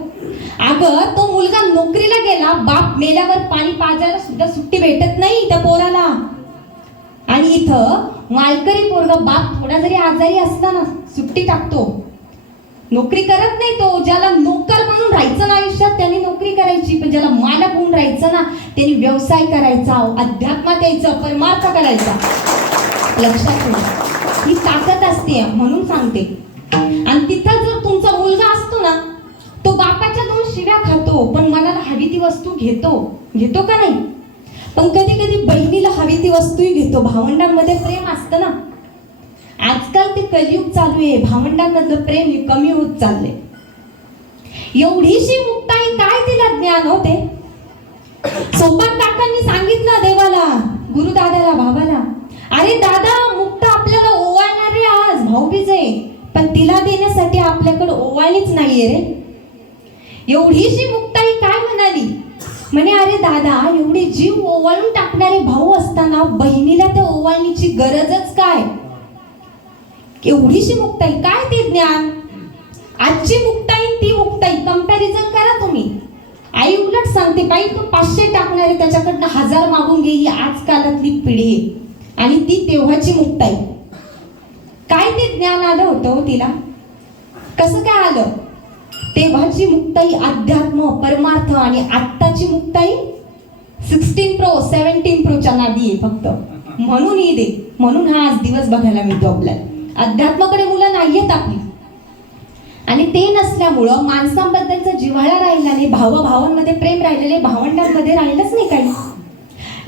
अगं तो मुलगा नोकरीला गेला, बाप मेल्यावर पाणी पाजायला सुद्धा सुट्टी भेटत नाही त्या पोराला. आणि इथं मालकरी पोरगा बाप थोडा जरी आजारी असला ना, सुट्टी टाकतो, नोकरी करत नाही तो. ज्याला नोकर म्हणून राहायचं ना आयुष्यात त्यांनी नोकरी करायची, पण ज्याला मालक म्हणून राहायचं ना त्यांनी व्यवसाय करायचा, अध्यात्मात यायचं, परमार्थ करायचा. लक्षात ठेवा, ही ताकद असते म्हणून सांगते. आणि तिथं जर तुमचा मुलगा असतो ना, तो बापाच्या 2 शिव्या खातो, पण मनाला हवी ती वस्तू घेतो का नाही? पण कधी कधी बहिणीला हवी ती वस्तूही घेतो. भावंडांमध्ये प्रेम असतं ना. आजकाल ते कलियुग चालू आहे, भावंडांमधलं प्रेम हे कमी होत चालले. एवढीशी मुक्ताई काय तिला ज्ञान होते? सोपान काकांनी सांगितलं देवाला, गुरुदादाला, भावाला, अरे दादा मुक्ता आपल्याला ओवाळणार रे, आज भाऊबीज आहे, पण तिला देण्यासाठी आपल्याकडे ओवाळणीच नाहीये रे. एवढीशी मुक्ताई काय म्हणाली? म्हणे अरे दादा, एवढे जीव ओवाळून टाकणारे भाऊ असताना बहिणीला त्या ओवाळणीची गरजच काय? एवढीशी मुक्ताई काय ते ज्ञान? आजची मुक्ताई ती मुक्ताई कंपॅरिझन करा तुम्ही. आई उलट सांगते, बाई तू 500 टाकणारे त्याच्याकडनं 1000 मागून घे, ही आजकालातली पिढी आहे. आणि ती तेव्हाची मुक्ताई. काय ते ज्ञान आलं होतं तिला? कसं काय आलं? तेव्हाची मुक्ताई अध्यात्म, परमार्थ. आणि आत्ताची मुक्ताई 16 Pro 17 Proच्या नादी आहे फक्त. म्हणून ही दे, म्हणून हा आज दिवस बघायला मिळतो आपल्याला. अध्यात्माकडे मुलं नाहीयेत आपली. आणि ते नसल्यामुळं माणसांबद्दलचा जिव्हाळा राहिला नाही, भावाभावांमध्ये प्रेम राहिलेले, भावंडांमध्ये राहिलंच नाही काही.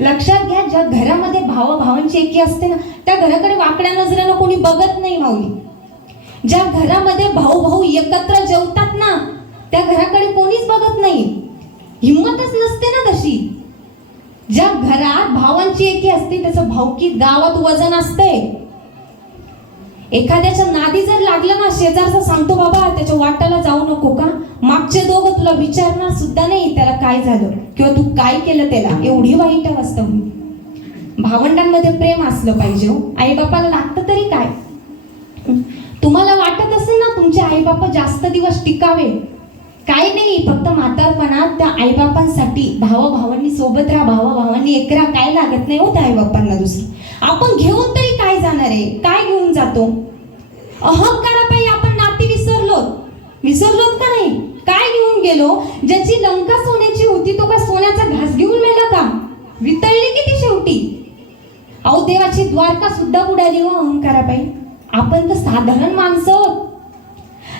लक्षात घ्या, ज्या घरामध्ये भावाभावांची एकी असते ना, त्या घराकडे वाकड्या नजरेनं कोणी बघत नाही माऊली. ज्या घरामध्ये भाऊ भाऊ एकत्र जेवतात ना, त्या घराकडे कोणीच बघत नाही. हिंमतच नसते ना तशी. ज्या घरात भावांची एकी असते त्याचं भावकी गावात वजन असते. एखाद्याच्या नादी जर लागलं ना, शेजारचा सांगतो बाबा त्याच्या वाटाला जाऊ नको का, मागचे दोघं तुला विचारणार सुद्धा नाही त्याला काय झालं किंवा तू काय केलं त्याला. एवढी वाईट अवस्था होती. भावंडांमध्ये प्रेम असलं पाहिजे हो. आई बापाला लागतं तरी काय? तुम्हाला वाटत असेल ना तुमचे आई बाप जास्त दिवस टिकावे, काही नाही, फक्त म्हातारपणात त्या आईबापांसाठी भावाभावांनी सोबत राहा, भावाभावांनी एक राहा. काय लागत नाही हो त्या आईबापांना दुसरं. आपण घेऊन तरी काय जाणार आहे? काय घेऊन जातो? अहंकारापायी आपण नाती विसरलोत का नाही? काय घेऊन गेलो? ज्याची लंका सोन्याची होती तो काय सोन्याचा घास घेऊन मेला का? वितळली किती शेवटी. अहो देवाची द्वारका सुद्धा बुडाली हो अहंकारापायी. आपण तर साधारण माणसं.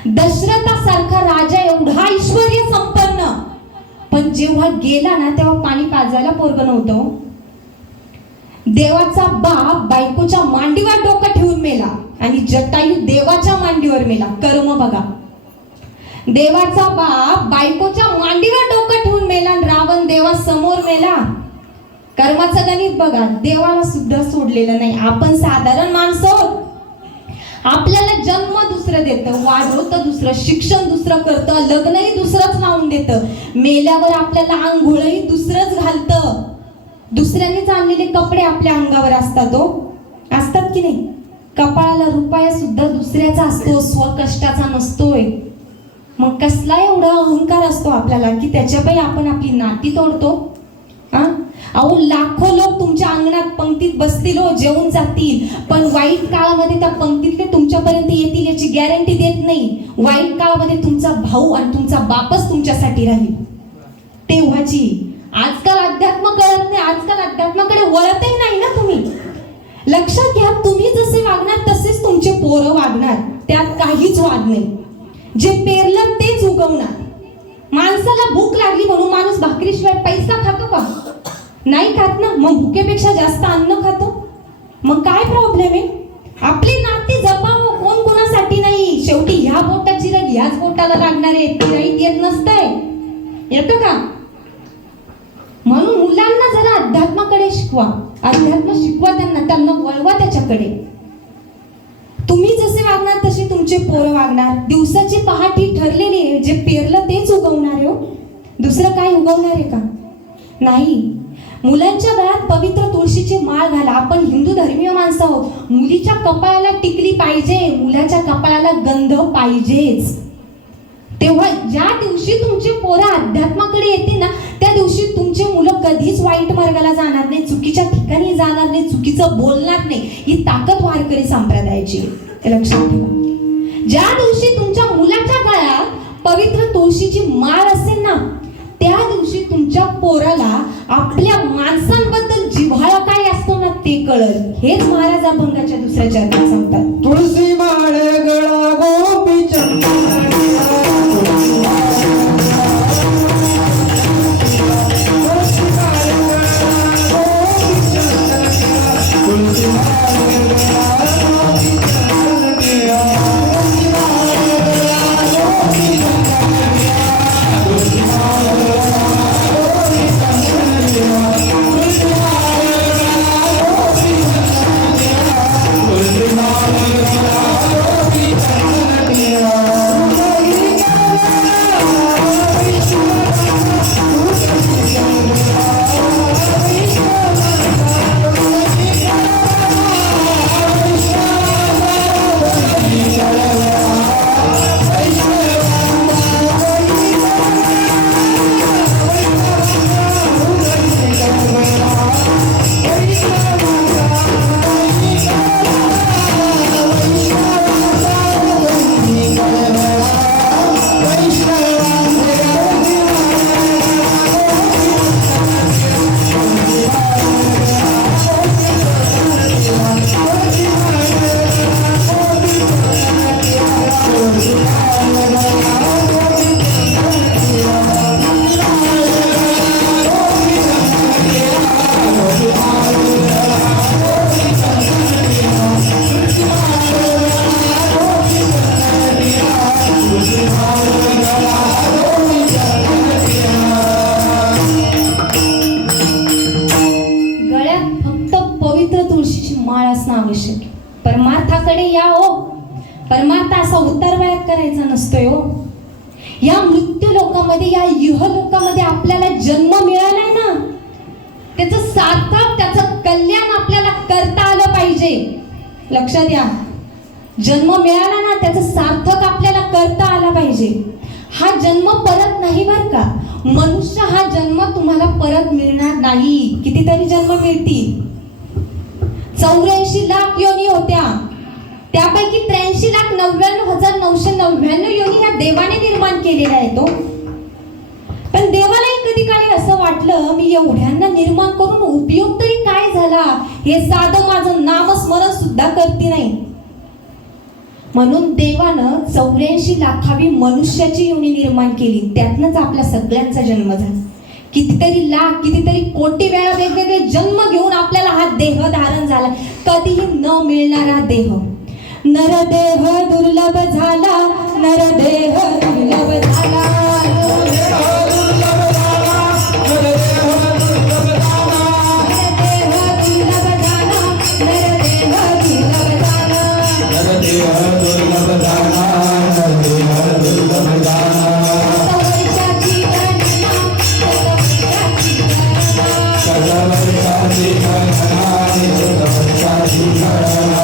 दशरथासारखा राजा एवढा ऐश्वर्य संपन्न, पण जेव्हा गेला ना तेव्हा पाणी पाजायला पोरगं नव्हतं. देवाचा बाप बायकोच्या मांडीवर डोकं ठेवून मेला आणि जटायू देवाच्या मांडीवर मेला. कर्म बघा, देवाचा बाप बायकोच्या मांडीवर डोकं ठेवून मेला आणि रावण देवासमोर मेला. कर्माचं गणित बघा, देवाला सुद्धा सोडलेलं नाही. आपण साधारण माणसं, आपल्याला जन्म दुसरं देतं, वाढवतं दुसरं, शिक्षण दुसरं करतं, लग्नही दुसरंच लावून देतं, मेल्यावर आपल्याला आंघोळही दुसरंच घालतं, दुसऱ्यांनीच आणलेले कपडे आपल्या अंगावर असतात. असतात की नाही? कपाळाला रुपया सुद्धा दुसऱ्याचा असतो, स्वकष्टाचा नसतोय. मग कसला एवढा अहंकार असतो आपल्याला की त्याच्यापायी आपण आपली नाती तोडतो. अहो, लाखो लोक तुमच्या अंगणात पंक्तीत बसतील, जेवून जातील, पण वाईट काळामध्ये त्या पंक्तीतले तुमच्यापर्यंत येतील याची गॅरंटी देत नाही. वाईट काळामध्ये तुमचा भाऊ आणि तुमचा बापच तुमच्यासाठी राहील. तेव्हाची आजकाल अध्यात्म कळत नाही, आजकाल अध्यात्माकडे वळतही नाही ना तुम्ही. लक्षात घ्या, तुम्ही जसे वागणार तसेच तुमचे पोरं वागणार, त्यात काहीच वाद नाही. जे पेरलं तेच उगवणार. माणसाला भूक लागली म्हणून माणूस भाकरीशिवाय पैसा खातो का? नाही खात ना. मग भुकेपेक्षा जास्त अन्न खातो. मग काय प्रॉब्लेम आहे? आपली नाती जपावं, कोण कोणासाठी नाही. शेवटी ह्या बोटाची रग ह्याच बोटाला लागणार आहे. तिलाही येत नसतंय, येतं का? म्हणून मुलांना जरा अध्यात्माकडे शिकवा, अध्यात्म शिकवा, त्यांना वळवा त्याच्याकडे. तुम्ही जसे वागणार तसे तुमचे पोरं वागणार. दिवसाची पहाट ही ठरलेली आहे, जे पेरलं तेच उगवणार आहे. दुसरं काय उगवणार आहे का? नाही. मुलांच्या गळ्यात पवित्र तुळशीची माळ घाला. आपण हिंदू धर्मीय माणसं आहोत. मुलीच्या कपाळाला टिकली पाहिजे, मुलाच्या कपाळाला गंध पाहिजेच. तेव्हा ज्या दिवशी तुमचे पोरं अध्यात्माकडे येते ना, त्या दिवशी तुमचे मुलं कधीच वाईट मार्गाला जाणार नाही, चुकीच्या ठिकाणी जाणार नाही, चुकीचं बोलणार नाही. ही ताकद वारकरी संप्रदायाची, लक्षात ठेवा. ज्या दिवशी तुमच्या मुलाच्या गळ्यात पवित्र तुळशीची माळ असेल ना, त्या दिवशी तुमच्या पोराला आपल्या माणसांबद्दल जिव्हाळा काय असतो ना ते कळल. हेच महाराज अभंगाच्या दुसऱ्या चरणात सांगतात. तुळशी माळ गळा गोपी चंद्र परमार्थाकडे या. परमार्थ असा उतार वयात करायचा नसतोय. या मृत्यू लोकामध्ये, या इह लोकामध्ये आपल्याला जन्म मिळालाय ना, त्याचं सार्थक, त्याचं कल्याण आपल्याला करता आलं पाहिजे. लक्षात या, जन्म मिळाला ना, त्याचं सार्थक आपल्याला करता आला पाहिजे. हा जन्म परत नाही बर का. मनुष्य हा जन्म तुम्हाला परत मिळणार नाही. कितीतरी जन्म मिळतील. 84 लाख योनी होत्या, त्यापैकी 83,99,999 योनी ह्या देवाने निर्माण केलेल्या आहेत. पण देवालाही कधी काळी असं वाटलं, मी एवढ्यांना निर्माण करून उपयोग तरी काय झाला, हे साधं माझं नामस्मरण सुद्धा करते नाही. म्हणून देवानं 84 लाखावी मनुष्याची योनी निर्माण केली. त्यातनंच आपल्या सगळ्यांचा जन्म झाला. कितीतरी लाख कितीतरी कोटी वेळा वेगवेगळे जन्म घेऊन आपल्याला हा देह धारण झाला. कधीही न मिळणारा देह. नरदेह दुर्लभ झाला, नरदेह दुर्लभ झाला, नरदेह दुर्लभ झाला, नरदेह दुर्लभ झाला, नरदेह दुर्लभ झाला, नरदेह दुर्लभ झाला. वर्षाची गणना, वर्षाची गणना, वर्षाची गणना.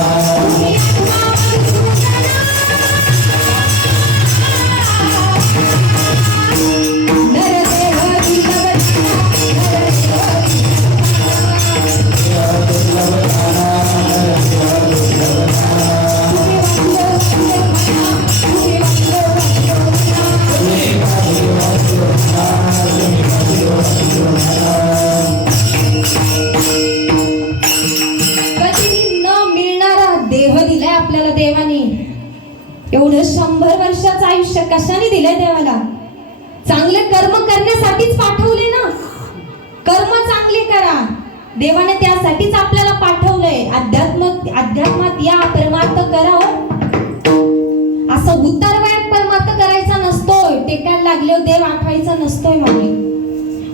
एवढं 100 वर्षाचं आयुष्य कशाने दिलंय देवाला? चांगले कर्म करण्यासाठीच पाठवले ना. कर्म चांगले करा, देवाने त्यासाठीच आपल्याला पाठवलंय. अध्यात्मात या, परमार्थ करा. असं उतार वयात परमार्थ करायचा नसतोय. टेकायला लागल्यावर देव आठवायचा नसतोय. मागे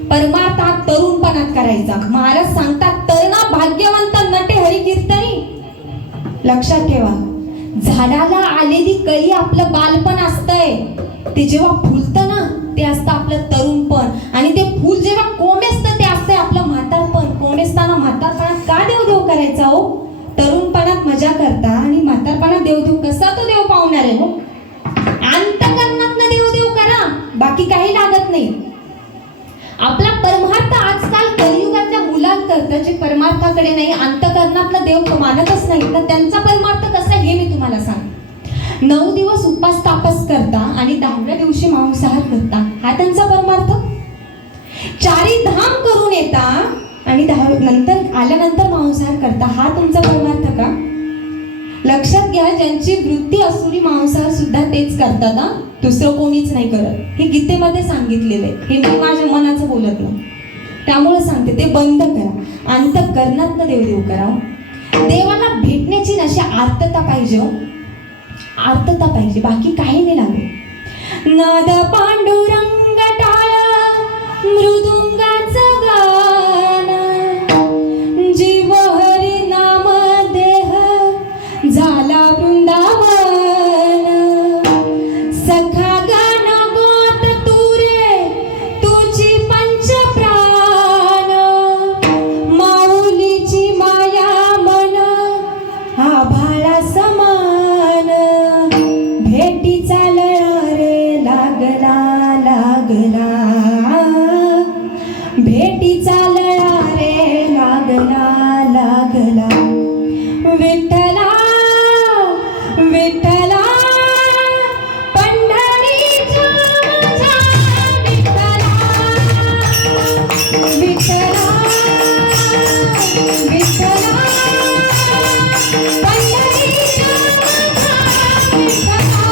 परमार्थ हा तरुणपणात करायचा. महाराज सांगतात, तरुणा भाग्यवंत नटे हरी कीर्तनी. लक्षात ठेवा, झाडाला आलेली कळी आपलं बालपण असतंय. ते जेव्हा फुलतं ना, ते असतं आपलं तरुणपण. आणि ते फुल जेव्हा कोमेजतं, ते असतंय आपलं म्हातारपण. कोमेजताना म्हातारपणात का देवदेव करायचा हो? तरुणपणात मजा करता आणि म्हातारपणात देवदेव कसा तो देव पावणार आहे हो? अंतःकरणातनं देवदेव करा, बाकी काही लागत नाही. आपला परमार्थ आजकाल कलियुगातल्या मुलांकरता जे परमार्थाकडे नाही, अंतःकरणातला देव मानतच नाही, तर त्यांचा परमार्थ कसा हे मी तुम्हाला सांग. 9 दिवस उपास तापस करता आणि 10व्या दिवशी मांसाहार करता, हा त्यांचा परमार्थ. 4 धाम करून येता आणि 10 नंतर आल्यानंतर मांसाहार करता, हा तुमचा परमार्थ का? लक्षात घ्या, ज्यांची वृत्ती असुरी मांसाहार सुद्धा तेच करतात हा, दुसरं कोणीच नाही करत. हे गीतेमध्ये सांगितलेलं आहे. हे मी माझ्या मनाचं बोलत नाही, त्यामुळे सांगते ते बंद करा. अंतःकरणातनं देवदेव करा. देवाला भेटण्याची अशी आर्तता पाहिजे, आर्तता पाहिजे, बाकी काही नाही लागत. नाद पांडुरंग टाळा मृदुंगाचं गाणं, जीव हरी नाम देह झाला वृंदावन. सखा गान गोत तुरे तुझी पंच प्राण, माऊलीची माया मन आभाळा समान. भेटीचा लळा रे लागला लागला, भेटीचा लळा रे लागला लागला. विठ्ठला विठ्ठला पंढरीच्या माझ्या विठ्ठला, विठ्ठला विठ्ठला पंढरीच्या माझ्या विठ्ठला.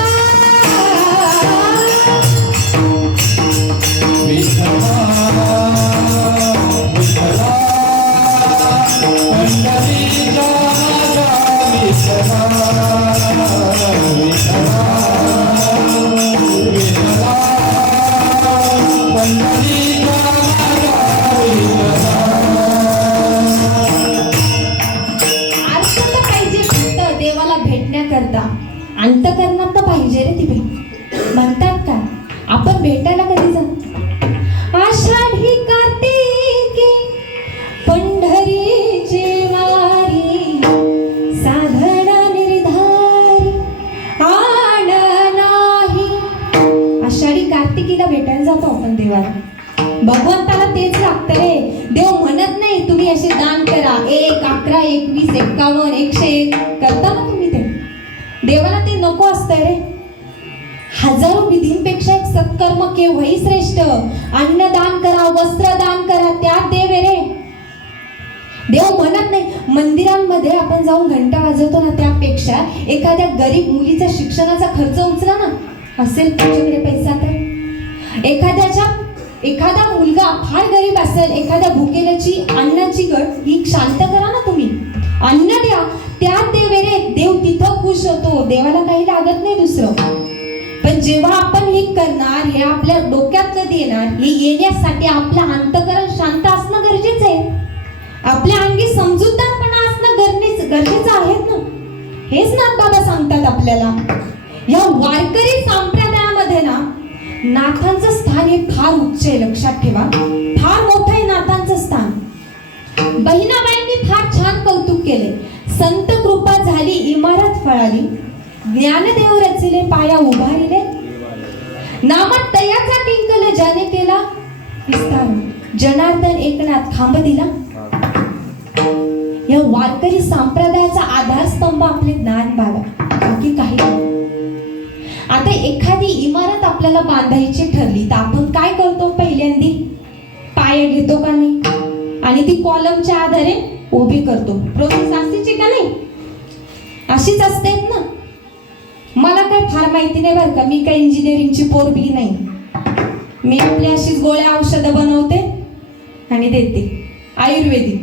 देवाला भेटण्याकरता अंतःकरणात पाहिजे रे ती भेट. म्हणतात का आपण भेटायला कधी जातो? आषाढी कार्तिकी पंढरीची वारी, साधन निर्धारी आण नाही. आषाढी कार्तिकीला भेटायला जातो आपण देवाला. भगवंताला तेच लागतं रे. देव म्हणत नाही तुम्ही असे दान करा, 1, 11, 21, 51, 101 करता ना तुम्ही. ते देवाला ते नको असतं रे. हजारो विधींपेक्षा एक सत्कर्म केव्हाही श्रेष्ठ. अन्नदान करा, वस्त्रदान करा, त्यात देव रे. देव म्हणत नाही. मंदिरांमध्ये आपण जाऊन घंटा वाजवतो ना, त्यापेक्षा एखाद्या गरीब मुलीचा शिक्षणाचा खर्च उचला ना, असेल तुमच्याकडे पैसा तर. एखादा मुलगा फार गरीब असेल, एखाद्या भुकेल्याची अन्नाची गट ही शांत करा ना तुम्ही, अन्न द्या. त्या देव तिथं खुश होतो, देवाला काही लागत नाही दुसरं. पण जेव्हा आपण हे करणार, हे आपल्या डोक्यात कधी येणार, हे येण्यासाठी आपलं अंतःकरण शांत असणं गरजेचं आहे. आपल्या अंगी समजूतदारपणा असणं गरजेचं आहे ना. हेच नाथबाबा सांगतात आपल्याला. या वारकरी संप्रदायामध्ये ना नाथांचं स्थान हे फार उच्च आहे, लक्षात ठेवा. फार मोठं आहे नाथांचं स्थान. बहिणाबाईंनी फार छान कौतुक केले. संत कृपा झाली इमारत फळाली, ज्ञानदेव रचिले पाया उभारिले, नामात तयाचा किंकल ज्याने केला विस्तार, जनार्दन एकनाथ खांब दिला. या वारकरी संप्रदायाचा आधारस्तंभ आपले ज्ञानबाबा, बाकी काही नाही. आता एखादी इमारत आपल्याला बांधायची ठरली तर आपण काय करतो? पहिल्यांदी पाया घेतो का नाही, आणि ती कॉलमच्या आधारे उभी करतो. प्रोसेस अशीच का नाही? अशीच असते ना. मला काय फार माहिती नाही बरं का, मी काही इंजिनिअरिंगची पोरगी नाही. मी आपली अशीच गोळ्या औषधं बनवते आणि देते, आयुर्वेदिक.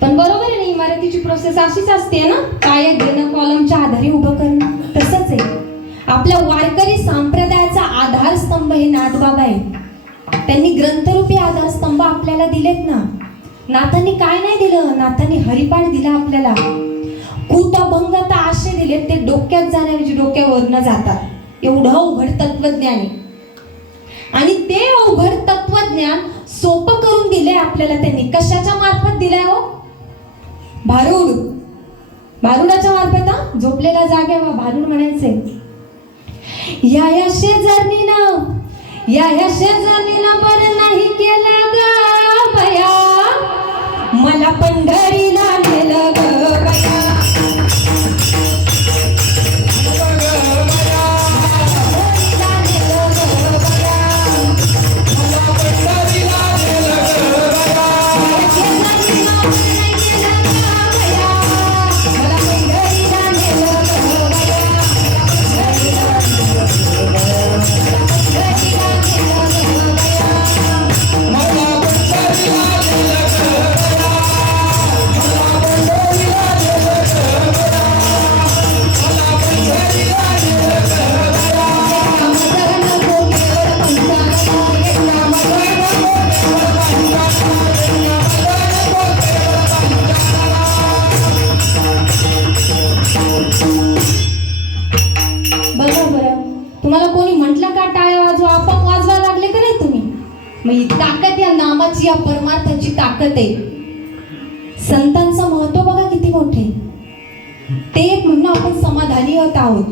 पण बरोबर आहे ना, इमारतीची प्रोसेस अशीच असते ना, पाया घेणं, कॉलमच्या आधारे उभं करणं. तसंच आहे आपल्या वारकरी संप्रदायाचा आधारस्तंभ हे नाथबाबा आहेत. त्यांनी ग्रंथरूपी आधारस्तंभ आपल्याला दिलेत ना. नाथांनी काय नाही दिलं? नाथांनी हरिपाठ दिला आपल्याला. कुतभंगता आशय दिले, ते डोक्यात जाण्याऐवजी डोक्यावरनं जातात. एवढं अवघड तत्वज्ञान आहे. आणि ते अवघड तत्वज्ञान सोपं करून दिले आपल्याला त्यांनी. कशाच्या मार्फत दिलंय हो? भारुडाच्या मार्फत. झोपलेला जाग्यावा भारुड म्हणायचे. या शेजारीनं बरं नाही केलं ग बया, मला पंढरीला नेलं ग बया. तुम्हाला कोणी म्हटलं का टाळ्या वाजवा? आपण वाजवा लागले का नाही तुम्ही? मग ही ताकद, या नामाची, या परमार्थाची ताकद आहे. संतांचं महत्व बघा किती मोठे. ते एक म्हणून आपण समाधानी होत आहोत.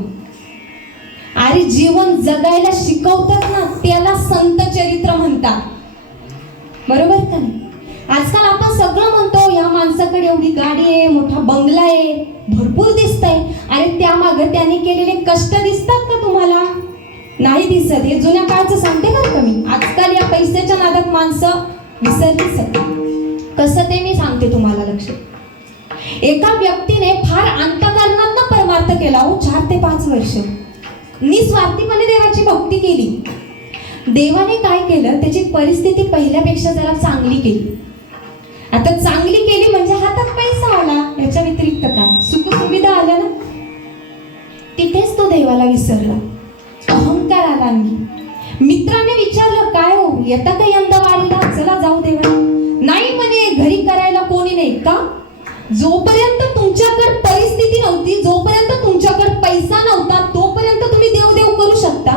अरे जीवन जगायला शिकवतात ना, त्याला संत चरित्र म्हणतात. बरोबर का नाही? आजकाल आपण सगळं म्हणतो, या माणसाकडे एवढी गाडी आहे, मोठा बंगला आहे, भरपूर दिसतंय. अरे त्यामागे त्याने केलेले कष्ट दिसतात का तुम्हाला? नाही दिसत. हे जुन्या काळचं सांगते बरं का मी. आजकाल या पैशाच्या नादात माणसं विसरलीच. कसं ते मी सांगते तुम्हाला. लक्ष. एका व्यक्तीने फार अंतःकरणातनं परमार्थ केला हो. 4 ते 5 वर्ष निस्वार्थीपणे देवाची भक्ती केली. देवाने काय केलं? त्याची परिस्थिती पहिल्यापेक्षा जरा चांगली केली. आता चांगली केली म्हणजे हातात पैसा आला, याच्या व्यतिरिक्त काय? सुखसुविधा आल्या ना. तिथेच तो देवाला विसरला, अहंकार आला. मित्राने विचारलं, काय हो येता का यंदा वारीला? चला जाऊ देवा. नाही म्हणे, घरी करायला कोणी नाही. का? जोपर्यंत तुमच्याकडे परिस्थिती नव्हती, जोपर्यंत तुमच्याकडे पैसा नव्हता, तोपर्यंत तुम्ही देव करू शकता.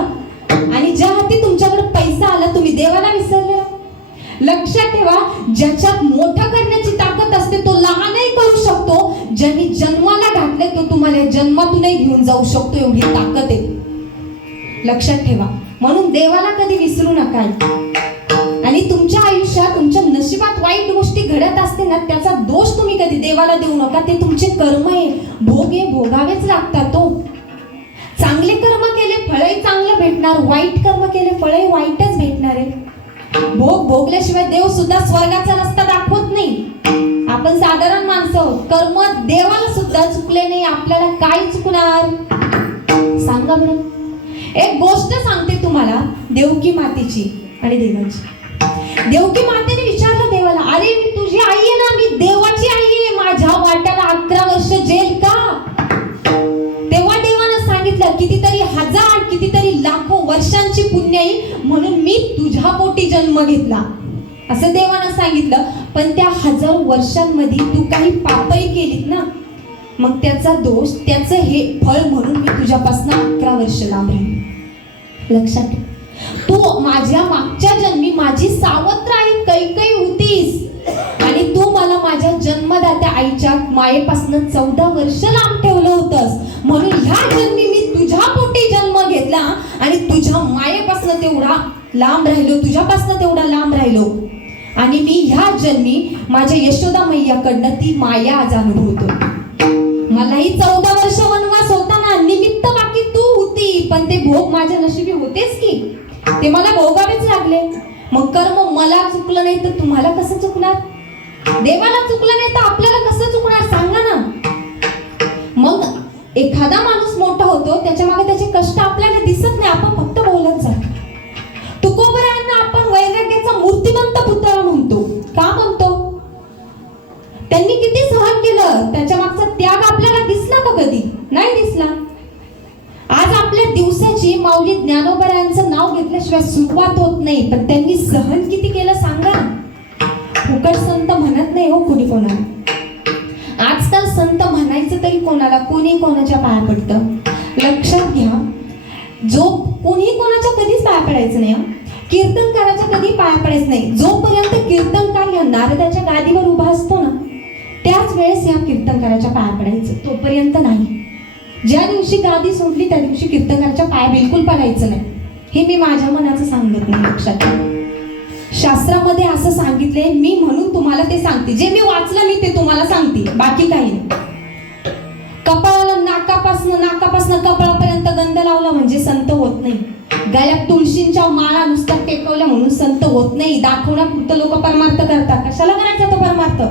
आणि ज्या हाती तुमच्याकडे पैसा आला, तुम्ही देवाला विसरले. लक्षात ठेवा, ज्याच्यात मोठं करण्याची ताकद असते तो लहानही करू शकतो. ज्यांनी जन्माला घातले तो तुम्हाला जन्मातूनही घेऊन जाऊ शकतो, एवढी ताकद आहे. लक्षात ठेवा. म्हणून देवाला कधी विसरू नका. आणि तुमच्या आयुष्यात, तुमच्या नशिबात वाईट गोष्टी घडत असते ना, त्याचा दोष तुम्ही कधी देवाला देऊ नका. ते तुमचे कर्म आहे, भोग आहे, भोगावेच लागतात. तो चांगले कर्म केले फळही चांगलं भेटणार, वाईट कर्म केले फळही वाईटच भेटणार आहे. भोग भोगल्याशिवाय देव सुद्धा स्वर्गाचा रस्ता दाखवत नाही. आपण साधारण माणसं आहोत. कर्म देवाला सुद्धा चुकले नाही, आपल्याला काय चुकणार सांगा बरं. एक गोष्ट सांगते तुम्हाला देवकी मातेची आणि देवाची. देवकी मातेने विचारलं देवाला, अरे मी तुझी आई आहे ना, मी देवाची आई आहे, माझ्या वाट्याला 11 वर्ष जेल का? तेव्हा देवानं सांगितलं, कितीतरी हजार कितीतरी लाखो वर्षांची पुण्याई म्हणून मी तुझ्या पोटी जन्म घेतला असं देवानं सांगितलं. पण त्या 1000 वर्षांमध्ये तू काही पापही केलीत ना, मग त्याचा दोष, त्याचं हे फळ म्हणून मी तुझ्यापासून 11 वर्ष लांब राहील. लक्षात ठेव, तू माझ्या मागच्या जन्मी माझी सावत्र आई कैकई होतीस आणि तू मला माझ्या जन्मदात्या आईच्या मायेपासून 14 वर्ष लांब ठेवलं होतंस. म्हणून ह्या जन्मी मी तुझ्या पोटी जन्म घेतला आणि तुझ्या मायेपासून तेवढा लांब राहिलो, तुझ्यापासून तेवढा लांब राहिलो. आणि मी ह्या जन्मी माझ्या यशोदा मैयाकडनं ती माया आज अनुभवतो. मलाही 14 वर्ष वनवास होता ना, निमित्त बाकी तू होती, पण ते भोग माझ्या नशिबी होतेच की, ते मला भोगावेच लागले. मग कर्म मला चुकलं नाही तर तुम्हाला कसं चुकणार? देवाला चुकलं नाही तर आपल्याला कसं चुकणार सांगा ना. मग एखादा माणूस मोठा होतो, त्याच्या मागे त्याचे कष्ट आपल्याला दिसत नाही, आपण फक्त बोलत जातो. तुकोबरायांना आपण वैराग्याचा मूर्तिमंत पुतळा म्हणतो. का म्हणतो? त्यांनी किती सहन केलं, त्याच्या मागचा त्याग आपल्याला दिसला का कधी? नाही दिसला. आज आपल्या दिवसाची माऊली ज्ञानोबरायांचं नाव घेतल्याशिवाय सुरुवात होत नाही, पण त्यांनी सहन किती केलं सांगा. फुकट संत म्हणत नाही हो कोणी कोणाला. आजकाल संत म्हणायचं तरी कोणाला, कोणी कोणाच्या पाया पडतं. लक्षात घ्या, जो कोणी कोणाच्या कधीच पाया पडायचं नाही. कीर्तनकाराच्या कधी पाया पडायचं नाही. जोपर्यंत कीर्तनकार या नारदाच्या गादीवर उभा असतो ना, त्याच वेळेस या कीर्तनकाराच्या पाया पडायचं, तोपर्यंत नाही. ज्या दिवशी गादी सोडली त्या दिवशी कीर्तनकाराच्या पाया बिलकुल पडायचं नाही. हे मी माझ्या मनाचं सांगत नाही, लक्षात घ्या. शास्त्रामध्ये असं सांगितलंय, मी म्हणून तुम्हाला ते सांगते. जे मी वाचलं मी ते तुम्हाला सांगते, बाकी काही नाही. कपाळाला नाकापासनं कपाळापर्यंत गंध लावला म्हणजे संत होत नाही. गळ्यात तुळशींच्या माळा नुसत्या टेकवल्या म्हणून संत होत नाही. दाखवण्यापुरतं लोक परमार्थ करतात. कशाला करायचा तो परमार्थ?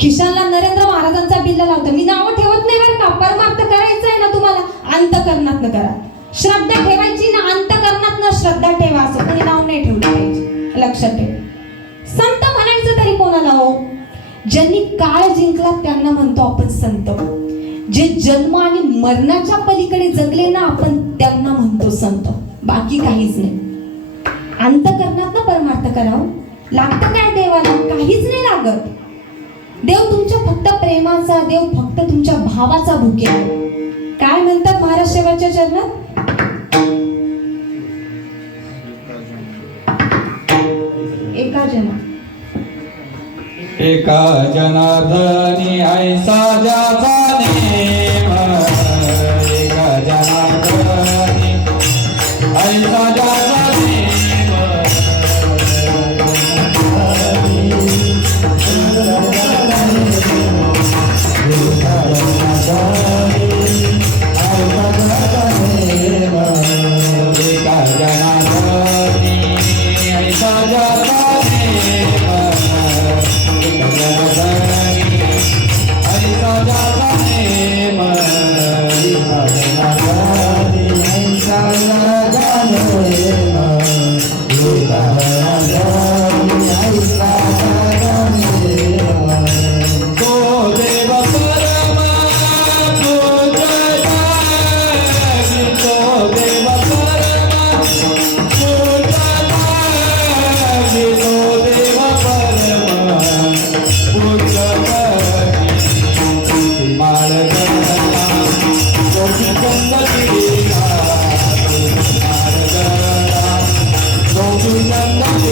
खिशाला नरेंद्र महाराजांचा बिल्ला लावतो. मी नावं ठेवत नाही बरं का. परमार्थ करायचा आहे ना तुम्हाला, अंतकरणात न करा. श्रद्धा ठेवायची ना, अंतकरणात न श्रद्धा ठेवा. असं कोणी नाव नाही ठेवलं पाहिजे, लक्षात ठेव. संत म्हणायचं तरी कोणाला हो? ज्यांनी काळ जिंकला त्यांना म्हणतो आपण संत. जे जन्म आणि मरणाच्या पलीकडे जगले ना, आपण त्यांना म्हणतो संत. बाकी काहीच नाही. अंतकरणात ना परमार्थ करावं लागतं. काय देवाला काहीच नाही लागत. देव तुमच्या फक्त प्रेमाचा, देव फक्त तुमच्या भावाचा भुके आहे. काय म्हणतात महाराज शेवटच्या चरणात? एका जनार्दनी ऐसा ज्याचा नेम, एका जनार्दनी ऐसा ज्याचा नेम, एका जनार्दनी ऐसा ज्याचा Thank you.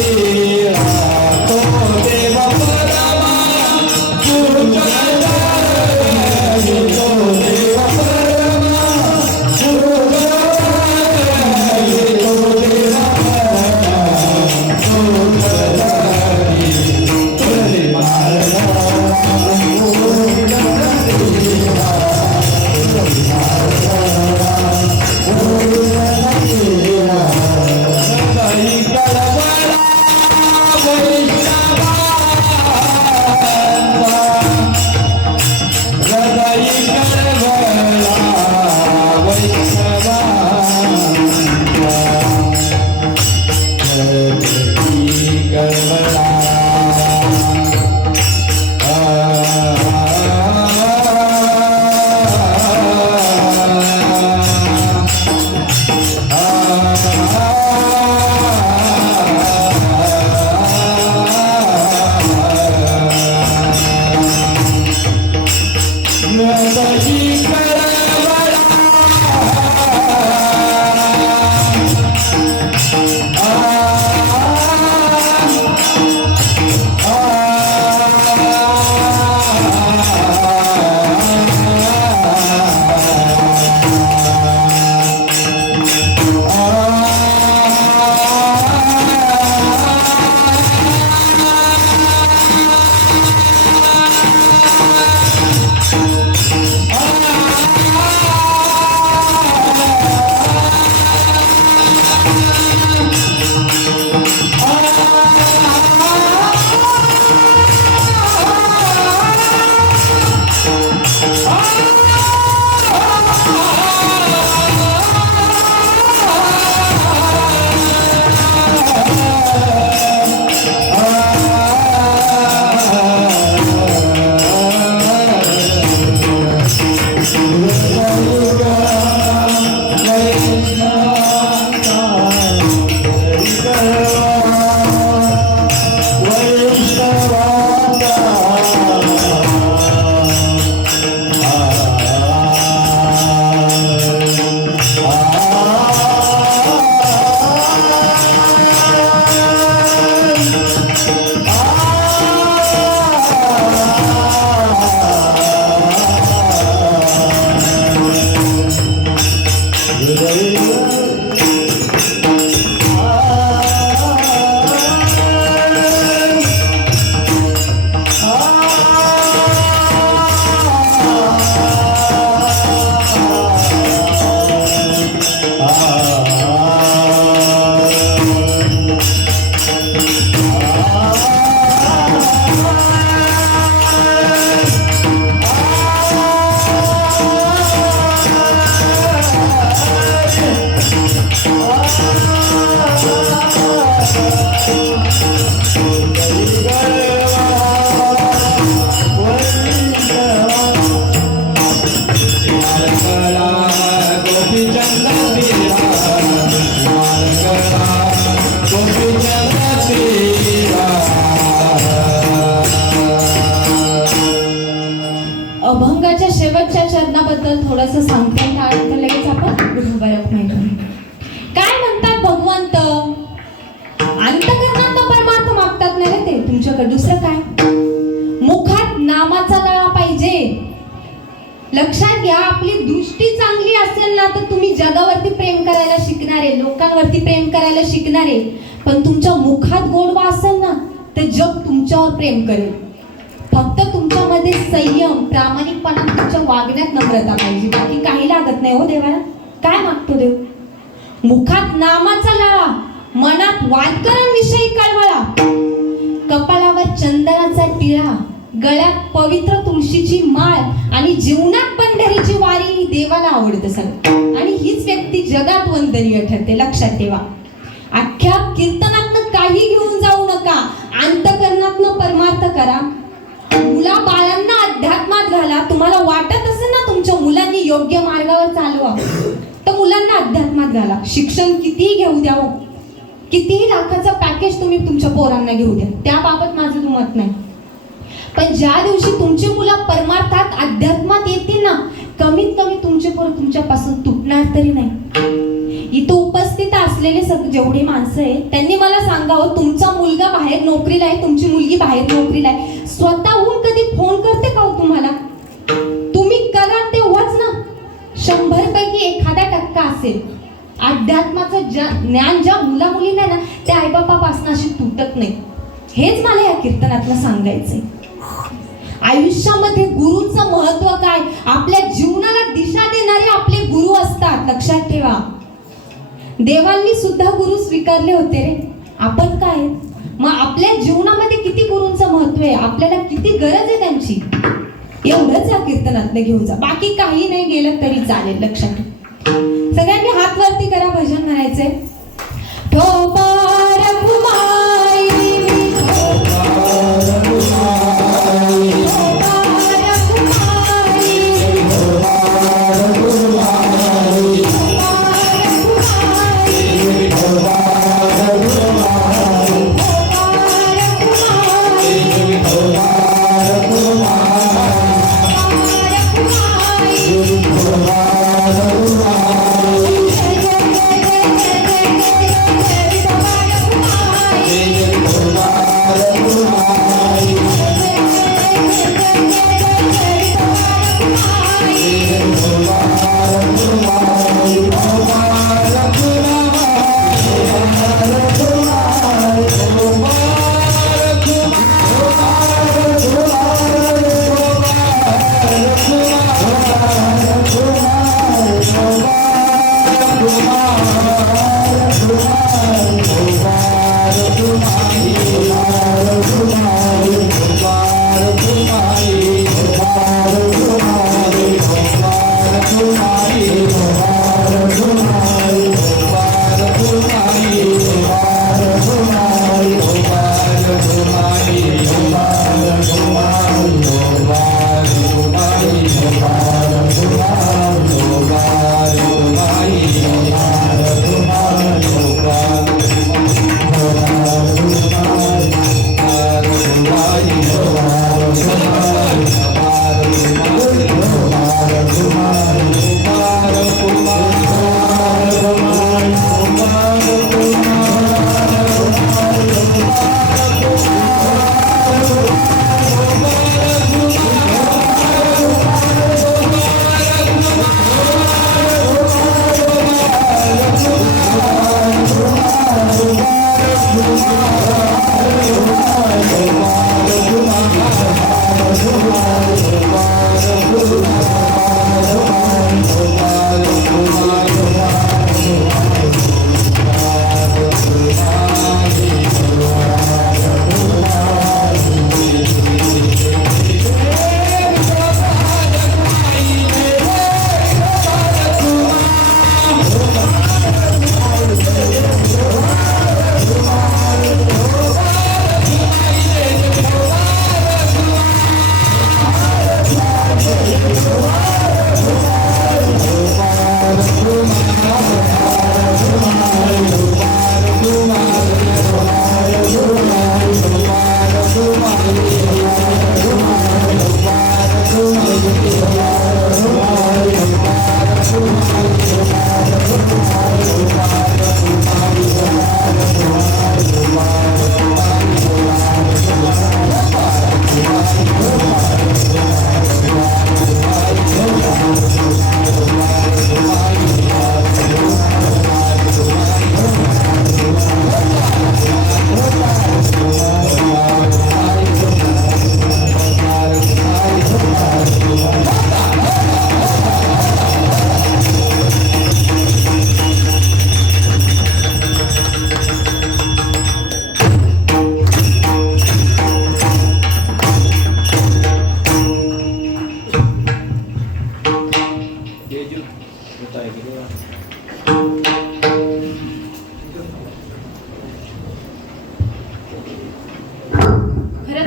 अभंगाच्या शेवटच्या चरणाबद्दल थोडंसं सांगता येईल तर लगेच आपण बरं माहिती. काय म्हणतात भगवंत? अंतःकरणात परमार्थ मागतात नाही रे ते तुमच्याकडे. दुसरं काय? मुखात नामाचा लळा पाहिजे. लक्षात घ्या, आपली दृष्टी चांगली असेल ना तर तुम्ही जगावरती प्रेम करायला शिकणारे, लोकांवरती प्रेम करायला शिकणारे. पण तुमच्या मुखात गोडवा असेल ना तर जग तुमच्यावर प्रेम करेल. फक्त तुमच्यामध्ये संयम, प्रामाणिकपणा, तुमच्या वागण्यात नम्रता पाहिजे. बाकी काही लागत नाही हो देवाला. काय मागतो देव? मुखात नामाचा लळा, मनात वारकऱ्यांविषयी कळवळा, कपाळावर चंदनाचा टिळा, गळ्यात पवित्र तुळशीची माळ आणि जीवनात पंढरीची वारी ही देवाला आवडतं सगळं. आणि हीच व्यक्ती जगात वंदनीय ठरते. लक्षात ठेवा. अख्ख्या कीर्तनातनं काही घेऊन जाऊ नका. अंतःकरणातनं परमार्थ करा. मुला बाळांना अध्यात्मात घाला. तुम्हाला वाटत असेल ना तुमच्या मुलांनी योग्य मार्गावर चालवा तर मुलांना अध्यात्मात घाला. शिक्षण कितीही घेऊ द्या, कितीही लाखाचं पॅकेज तुम्ही तुमच्या पोरांना घेऊ द्या, त्याबाबत माझं मत नाही. पण ज्या दिवशी तुमची मुलं परमार्थात अध्यात्मात येतील ना, कमीत कमी तुमचे पोरं तुमच्यापासून तुटणार तरी नाही. इथं उपस्थित असलेले जेवढे माणसं आहेत त्यांनी मला सांगावं, तुमचा मुलगा बाहेर नोकरीला आहे, तुमची मुलगी बाहेर नोकरीला आहे, स्वतःहून कधी फोन करते का हो तुम्हाला? तुम्ही करा तेव्हाच ना. 100 पैकी 1% असेल. अध्यात्माचं ज्ञान ज्या मुला मुलींना ना त्या आईबापापासून अशी तुटत नाही. हेच मला या कीर्तनातलं सांगायचंय. आयुष्यामध्ये गुरुचं महत्व काय? आपल्या जीवनाला दिशा देणारे आपले गुरु असतात. लक्षात ठेवा. देवांनी सुद्धा गुरु स्वीकारले होते रे. आपण काय? मग आपल्या जीवनामध्ये किती गुरूंचं महत्व आहे, आपल्याला किती गरज आहे त्यांची, एवढंच या कीर्तनातलं घेऊन जा. बाकी काही नाही गेलं तरी चालेल. लक्षात ठेवा. सगळ्यांनी हात वरती करा. भजन म्हणायचंय. ठोपार कुमाई, ठोपार कुमाई, ठोपार कुमाई, ठोपार कुमाई,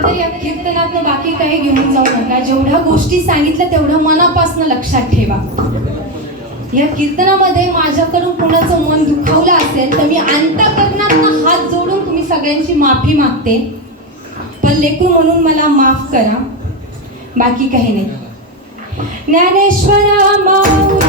तर या कीर्तनातनं बाकी काही घेऊन जाऊ नका. जेवढ्या गोष्टी सांगितल्या तेवढं मनापासून लक्षात ठेवा. या कीर्तनामध्ये माझ्याकडून कोणाचं मन दुखावलं असेल तर मी अंतःकरणातनं हात जोडून तुम्ही सगळ्यांची माफी मागते. पण लेकरू म्हणून मला माफ करा, बाकी काही नाही. ज्ञानेश्वरा माऊली